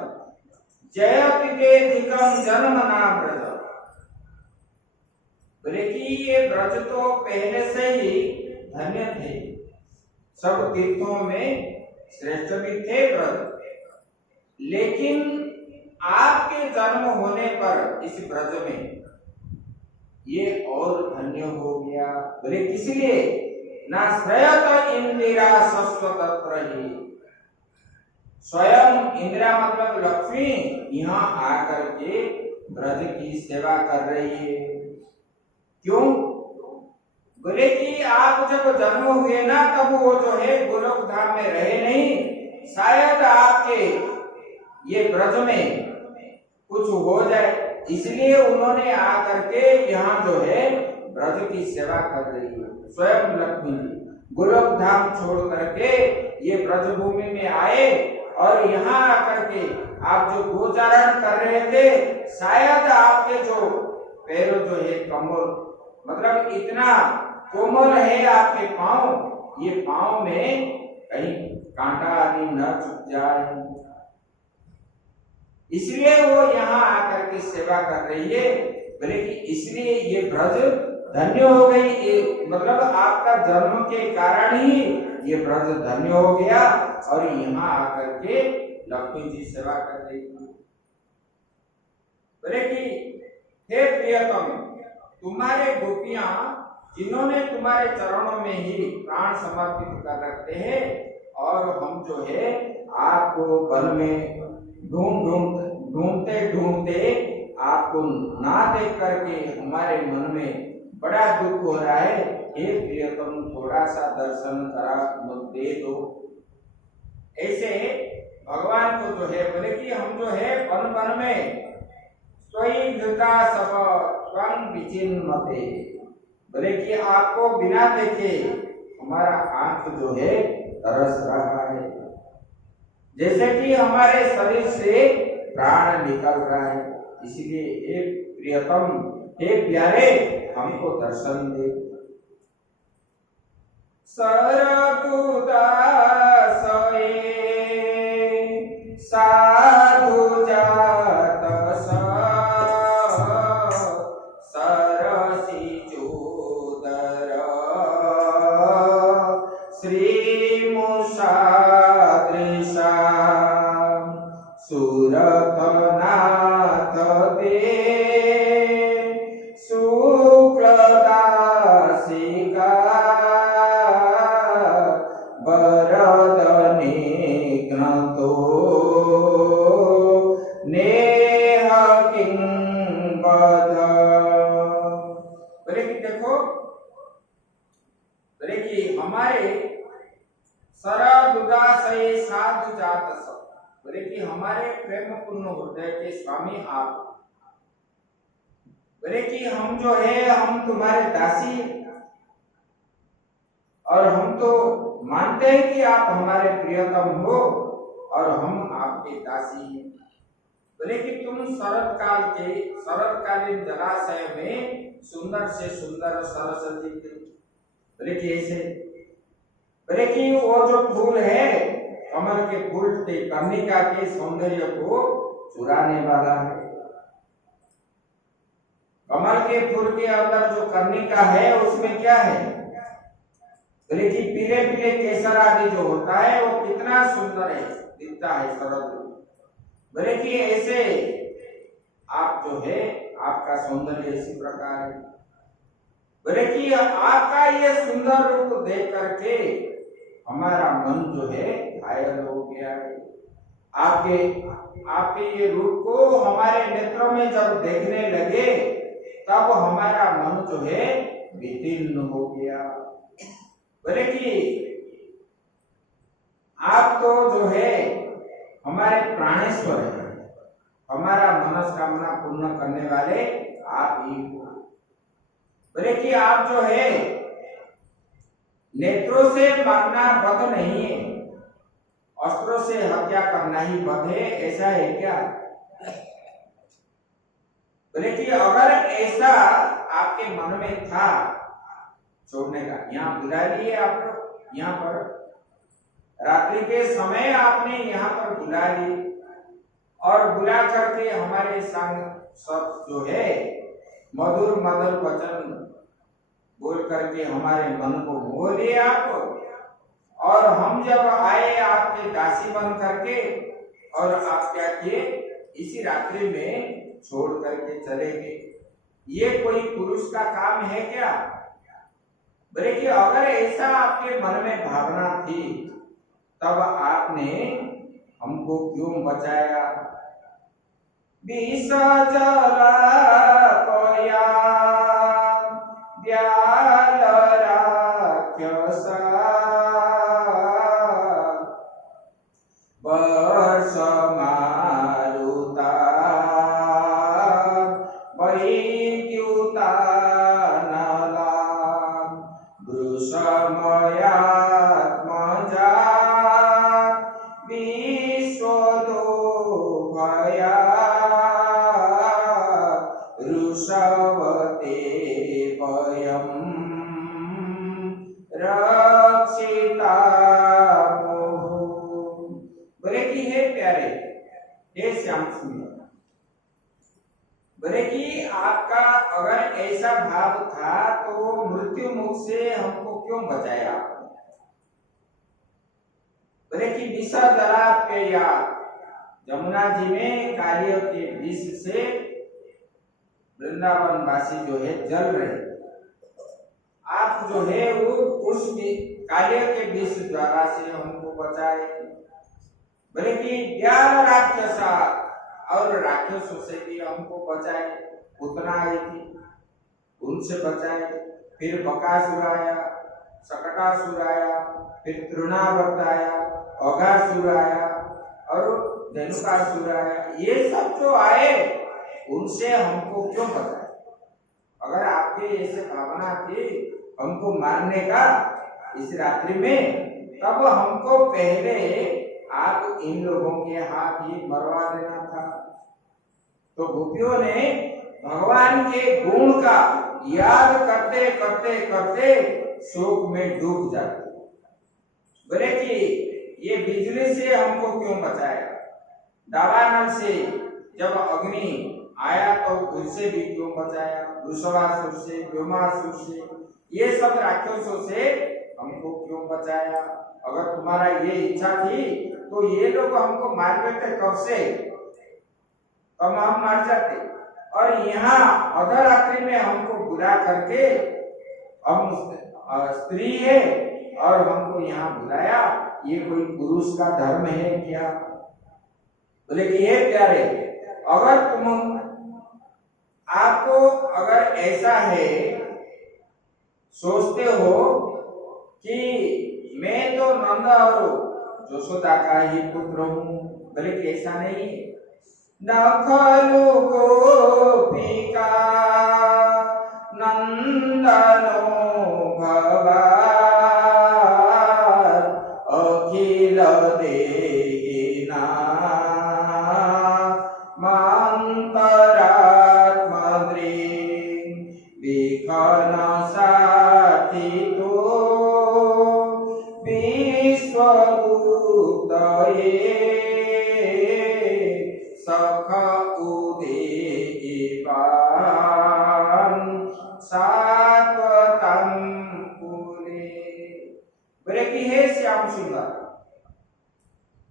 जयतिकेधिकं जन्मना ब्रज। बोले कि ये ब्रज तो पहले से ही धन्य थे, सब तीर्थों में श्रेष्ठ भी थे ब्रज, लेकिन आपके जन्म होने पर इस ब्रज में ये और धन्य हो गया। बोले किस लिए? ना श्रेयत इंदिरा सस्वतत्र ही, स्वयं इंदिरा मतलब लक्ष्मी यहाँ आकर के ब्रज की सेवा कर रही है। क्यों? बोले कि आप जब जन्म हुए ना तब वो जो है गोलोक धाम में रहे नहीं, शायद आपके ये ब्रज में कुछ हो जाए, इसलिए उन्होंने आकर के यहाँ जो है ब्रज की सेवा कर रही है। स्वयं लक्ष्मी जी गोलोक धाम छोड़ करके ये ब्रज भूमि में आए और यहाँ आकर के आप जो गोचारण कर रहे थे, शायद आपके जो पैरों जो है कमल मतलब इतना कोमल है आपके पांव, ये पांव में कहीं कांटा आदि न चुभ जाए, इसलिए वो यहाँ आकर के सेवा कर रही है। बोले कि इसलिए ये ब्रज धन्य हो गई, ये मतलब आपका जन्म के कारण ही ये ब्रज धन्य हो गया और यहाँ आकर के लक्ष्मी जी सेवा कर रही है। बोले कि हे प्रियतम, तुम्हारे गोपियां जिन्होंने तुम्हारे चरणों में ही प्राण समर्पित कर रखते हैं, और हम जो है आपको वन में ढूंढते ढूंढते आपको ना देख करके हमारे मन में बड़ा दुख हो रहा है। हे प्रियतम, थोड़ा सा दर्शन करा दे दो। ऐसे भगवान को जो है बोले कि हम जो है वन वन में स्वयं धृता सब स्वयं विचिन्मते, बोले कि आपको बिना देखे हमारा आंख जो है तरस रहा है, जैसे कि हमारे शरीर से प्राण निकल रहा है। इसलिए हे प्रियतम, हे प्यारे, हमको दर्शन दे। सरदुदासये साधु जात सरसी चोदर श्रीमुषादृशा सुरतनाथ दे शुक्लदासिका बरदने ग्रंथो नेह किंबद। बोले कि देखो, बोले कि हमारे सरदुदासये साधु जात, बोले कि हमारे प्रेम पूर्ण हृदय के स्वामी आप, बोले कि हम जो है हम तुम्हारे दासी, और हम तो मानते हैं कि आप हमारे प्रियतम हो और हम आपके दासी हैं। बोले कि तुम शरतकालीन जलाशय में सुंदर से सुंदर सरस्वती थे। बोले कि ऐसे, बोले कि वो जो फूल है कमल के फूल थे, कर्णिका के सौंदर्य को चुराने वाला है। कमल के फूल के अंदर जो कर्णिका है उसमें क्या है? बोले कि पीले पीले केसर आदि जो होता है वो कितना सुंदर है, दिखता है शरद। बोले कि ऐसे आप जो है आपका सौंदर्य इसी प्रकार है। बोले कि आपका ये सुंदर रूप देख करके हमारा मन जो है घायल हो गया है। आपके ये रूप को हमारे नेत्रों में जब देखने लगे तब हमारा मन जो है विदीर्ण हो गया। बोले कि आप तो जो है हमारे प्राणेश्वर है, हमारा मनोकामना पूर्ण करने वाले आप ही हो। बोले कि आप जो है नेत्रों से मारना वध नहीं है, अस्त्रों से हत्या करना ही वध है, ऐसा है क्या? बोले कि अगर ऐसा आपके मन में था छोड़ने का, यहाँ बुला लिए आप लोग, यहाँ पर रात्रि के समय आपने यहाँ पर बुला ली और बुला करके हमारे संग सब जो है मधुर मधुर वचन बोल करके हमारे मन को मोह लिए आप, और हम जब आए आपके दासी बन करके, और आप क्या किए, इसी रात्रि में छोड़ करके चले गए। ये कोई पुरुष का काम है क्या? बोले कि अगर ऐसा आपके मन में भावना थी तब आपने हमको क्यों बचाया? विष जला पया व्याल राक्षसा वर्ष मारुता वैद्युता नला वृषमयात्मजा विश्वदो भया ऋषवते वयं रक्षिता। बोले कि हे प्यारे, हे श्याम सुंदर, बोले कि आपका अगर ऐसा भाव था तो मृत्यु मुख से हमको क्यों बचाया आपने? बोले कि विष जला पेया, यमुना जी में कालियों के विष से वृंदावन वासी जो है जल रहे, आप जो है वो उस कालियों के विष द्वारा से हमको बचाए। बोले कि व्याल राक्षसा, और राक्षसों से भी हमको बचाए, उतना आई थी उनसे बचाए। फिर बकासुर आया, शकटासुर आया, फिर तृणावर्त आया, अघासुर आया और धेनुकासुर आया। ये सब जो आए उनसे हमको क्यों बचाए? अगर आपकी ऐसे भावना थी हमको मारने का इस रात्रि में, तब हमको पहले आप इन लोगों के हाथ ही मरवा देना था। तो गोपियों ने भगवान के गुण का याद करते करते करते शोक में डूब जाते। बोले कि ये बिजली से हमको क्यों बचाया? दावानल से जब अग्नि आया तो उससे भी क्यों बचाया? वृषभासुर से, व्योमासुर से, ये सब राक्षसों से हमको क्यों बचाया? अगर तुम्हारा ये इच्छा थी तो ये लोग हमको मार देते कब से, तब हम मार जाते। और यहाँ अधरात्रि में हमको बुला करके, हम स्त्री है और हमको यहाँ बुलाया, ये कोई पुरुष का धर्म है क्या? बोले कि ये प्यारे, अगर तुम आपको अगर ऐसा है, सोचते हो कि मैं तो नंद और यशोदा का ही पुत्र हूँ, बोले कि ऐसा नहीं है। नखलु गोपिका नंदनो भगवान अखिल देहिना विघन साथितो विश्वभूतये सख उदेवान सात्वतं कुले। बोले कि हे श्याम सुंदर,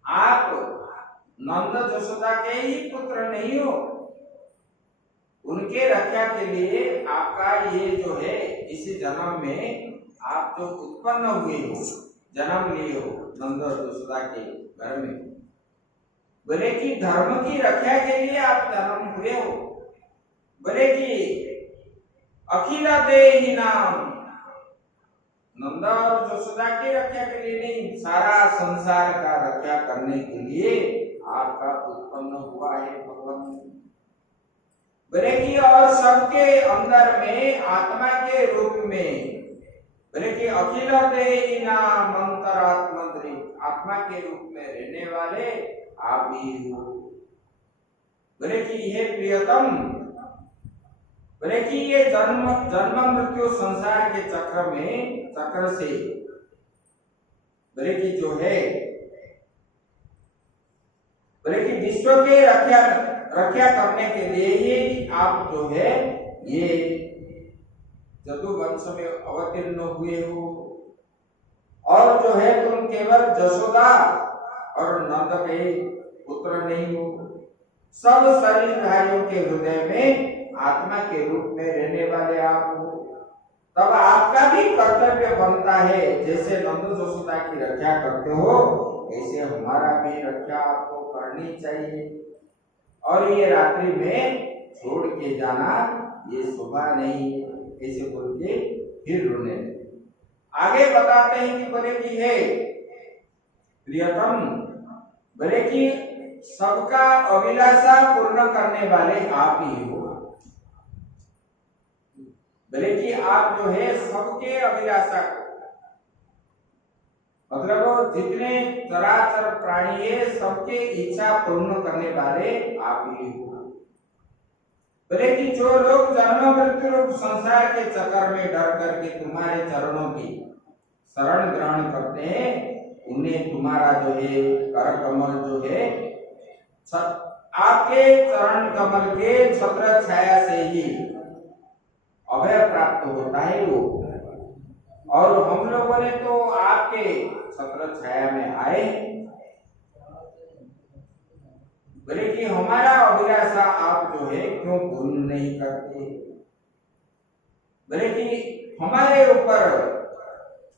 आप नंद यशोदा के ही पुत्र नहीं हो। उनके रक्षा के लिए आपका ये जो है इस जन्म में आप जो उत्पन्न हुए हो, जन्म लिए हो नंद यशोदा के घर में, बोले कि धर्म की रक्षा के लिए आप जन्म हुए हो। बोले कि अखिल देहिनाम, नंद और यशोदा की रक्षा के लिए नहीं, सारा संसार का रक्षा करने के लिए आपका उत्पन्न हुआ है भगवान। बोले कि और सबके अंदर में आत्मा के रूप में, बोले कि अखिल देहिनाम अंतरात्मद्रि, आत्मा के रूप में रहने वाले आप ही हो। बोले कि ये प्रियतम, बोले कि ये जन्म मृत्यु संसार के चक्र से बोले कि जो है, बोले कि विश्व के रक्षा करने के लिए ही आप जो है ये जदुवंश में अवतीर्ण हुए हो, और जो है तुम केवल जशोदा और नंद के पुत्र नहीं हो, सब शरीरधारियों के हृदय में आत्मा के रूप में रहने वाले आप हो। तब आपका भी कर्तव्य बनता है, जैसे नंद जशोदा की रक्षा करते हो ऐसे हमारा भी रक्षा आपको करनी चाहिए। और ये रात्रि में छोड़ के जाना ये शोभा नहीं, ऐसे बोल के फिर रोने लगे। आगे बताते हैं कि बोले कि हे प्रियतम, बोले कि सबका अभिलाषा पूर्ण करने वाले आप ही हो। बोले कि आप जो है सबके अभिलाषा को, मतलब जितने चराचर प्राणी है सबके इच्छा पूर्ण करने वाले आप ही हो। बोले कि जो लोग जन्म मृत्यु रूप संसार के चक्कर में डर करके तुम्हारे चरणों की शरण ग्रहण करते हैं, उन्हें तुम्हारा जो है कर कमल जो है आपके चरण कमल के छत्र छाया से ही अभय प्राप्त होता है वो। और हम लोगों ने तो आपके छत्र छाया में आए, बोले कि हमारा अभिलाषा आप जो है क्यों पूर्ण नहीं करते। बोले कि हमारे ऊपर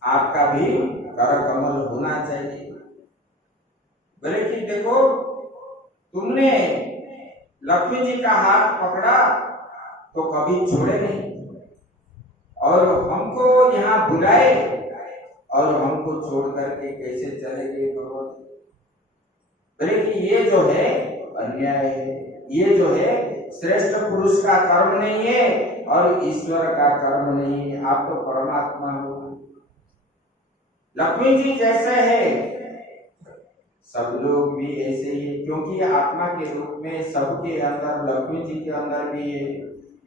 आपका भी कर कमल होना चाहिए। बोले कि देखो तुमने लक्ष्मी जी का हाथ पकड़ा तो कभी छोड़े नहीं, और हमको यहाँ बुलाए और हमको छोड़ करके कैसे चले गए भगवान। बोले कि ये जो है अन्याय है, ये जो है श्रेष्ठ पुरुष का कर्म नहीं है और ईश्वर का कर्म नहीं है, आप तो परमात्मा हो। लक्ष्मी जी जैसे है सब लोग भी ऐसे ही है, क्योंकि आत्मा के रूप में सबके अंदर, लक्ष्मी जी के अंदर भी है,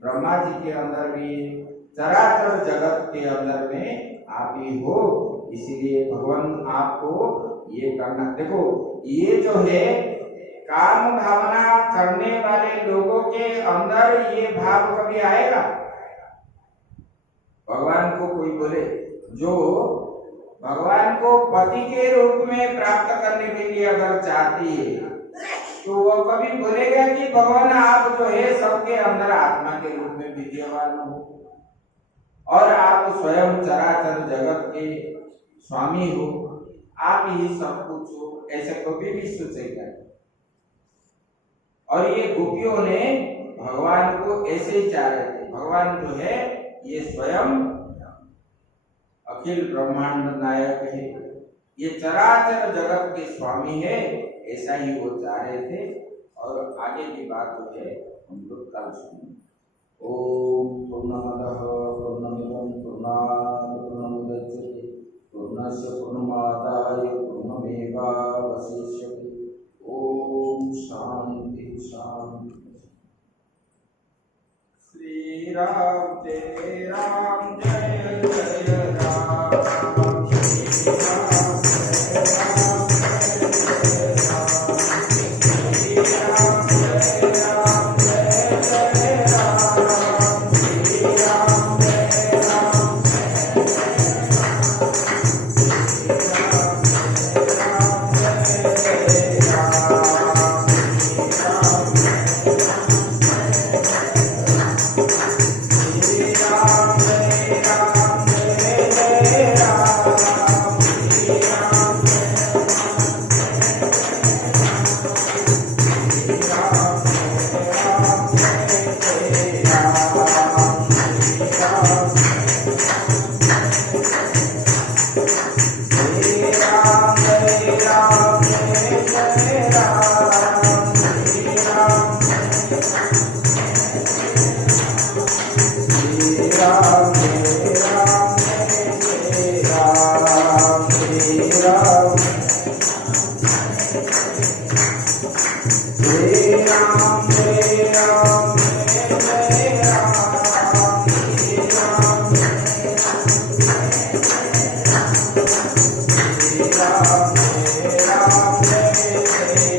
ब्रह्मा जी के अंदर भी है, चराचर जगत के अंदर में आप ही हो। इसीलिए भगवान आपको ये करना, देखो ये जो है काम भावना करने वाले लोगों के अंदर ये भाव कभी आएगा। भगवान को कोई बोले, जो भगवान को पति के रूप में प्राप्त करने के लिए अगर चाहती है तो वो कभी बोलेगा कि भगवान आप जो है सबके अंदर आत्मा के रूप में विद्यमान हो और आप स्वयं चराचर जगत के स्वामी हो, आप ही सब कुछ हो, ऐसे कभी भी सोचेगा। और ये गोपियों ने भगवान को ऐसे ही चाह रहे थे। भगवान जो है ये स्वयं अखिल ब्रह्मांड नायक है, ये चराचर जगत के स्वामी है, ऐसा ही वो चाह रहे थे। और आगे की बात जो है हम लोग कल सुनेंगे। ओम पूर्णमदः पूर्णमिदं पूर्णात् पूर्णमुदच्यते पूर्णस्य पूर्णमादाय पूर्णमेवावशिष्यते। ओम शांति शांति। श्री राम जय राम जय जय राम, श्री राम जय राम जय जय राम, श्री राम जय राम जय जय राम, श्री राम जय राम जय जय राम, श्री राम जय राम जय जय राम, श्री राम जय राम जय राम जय जय राम, श्री राम जय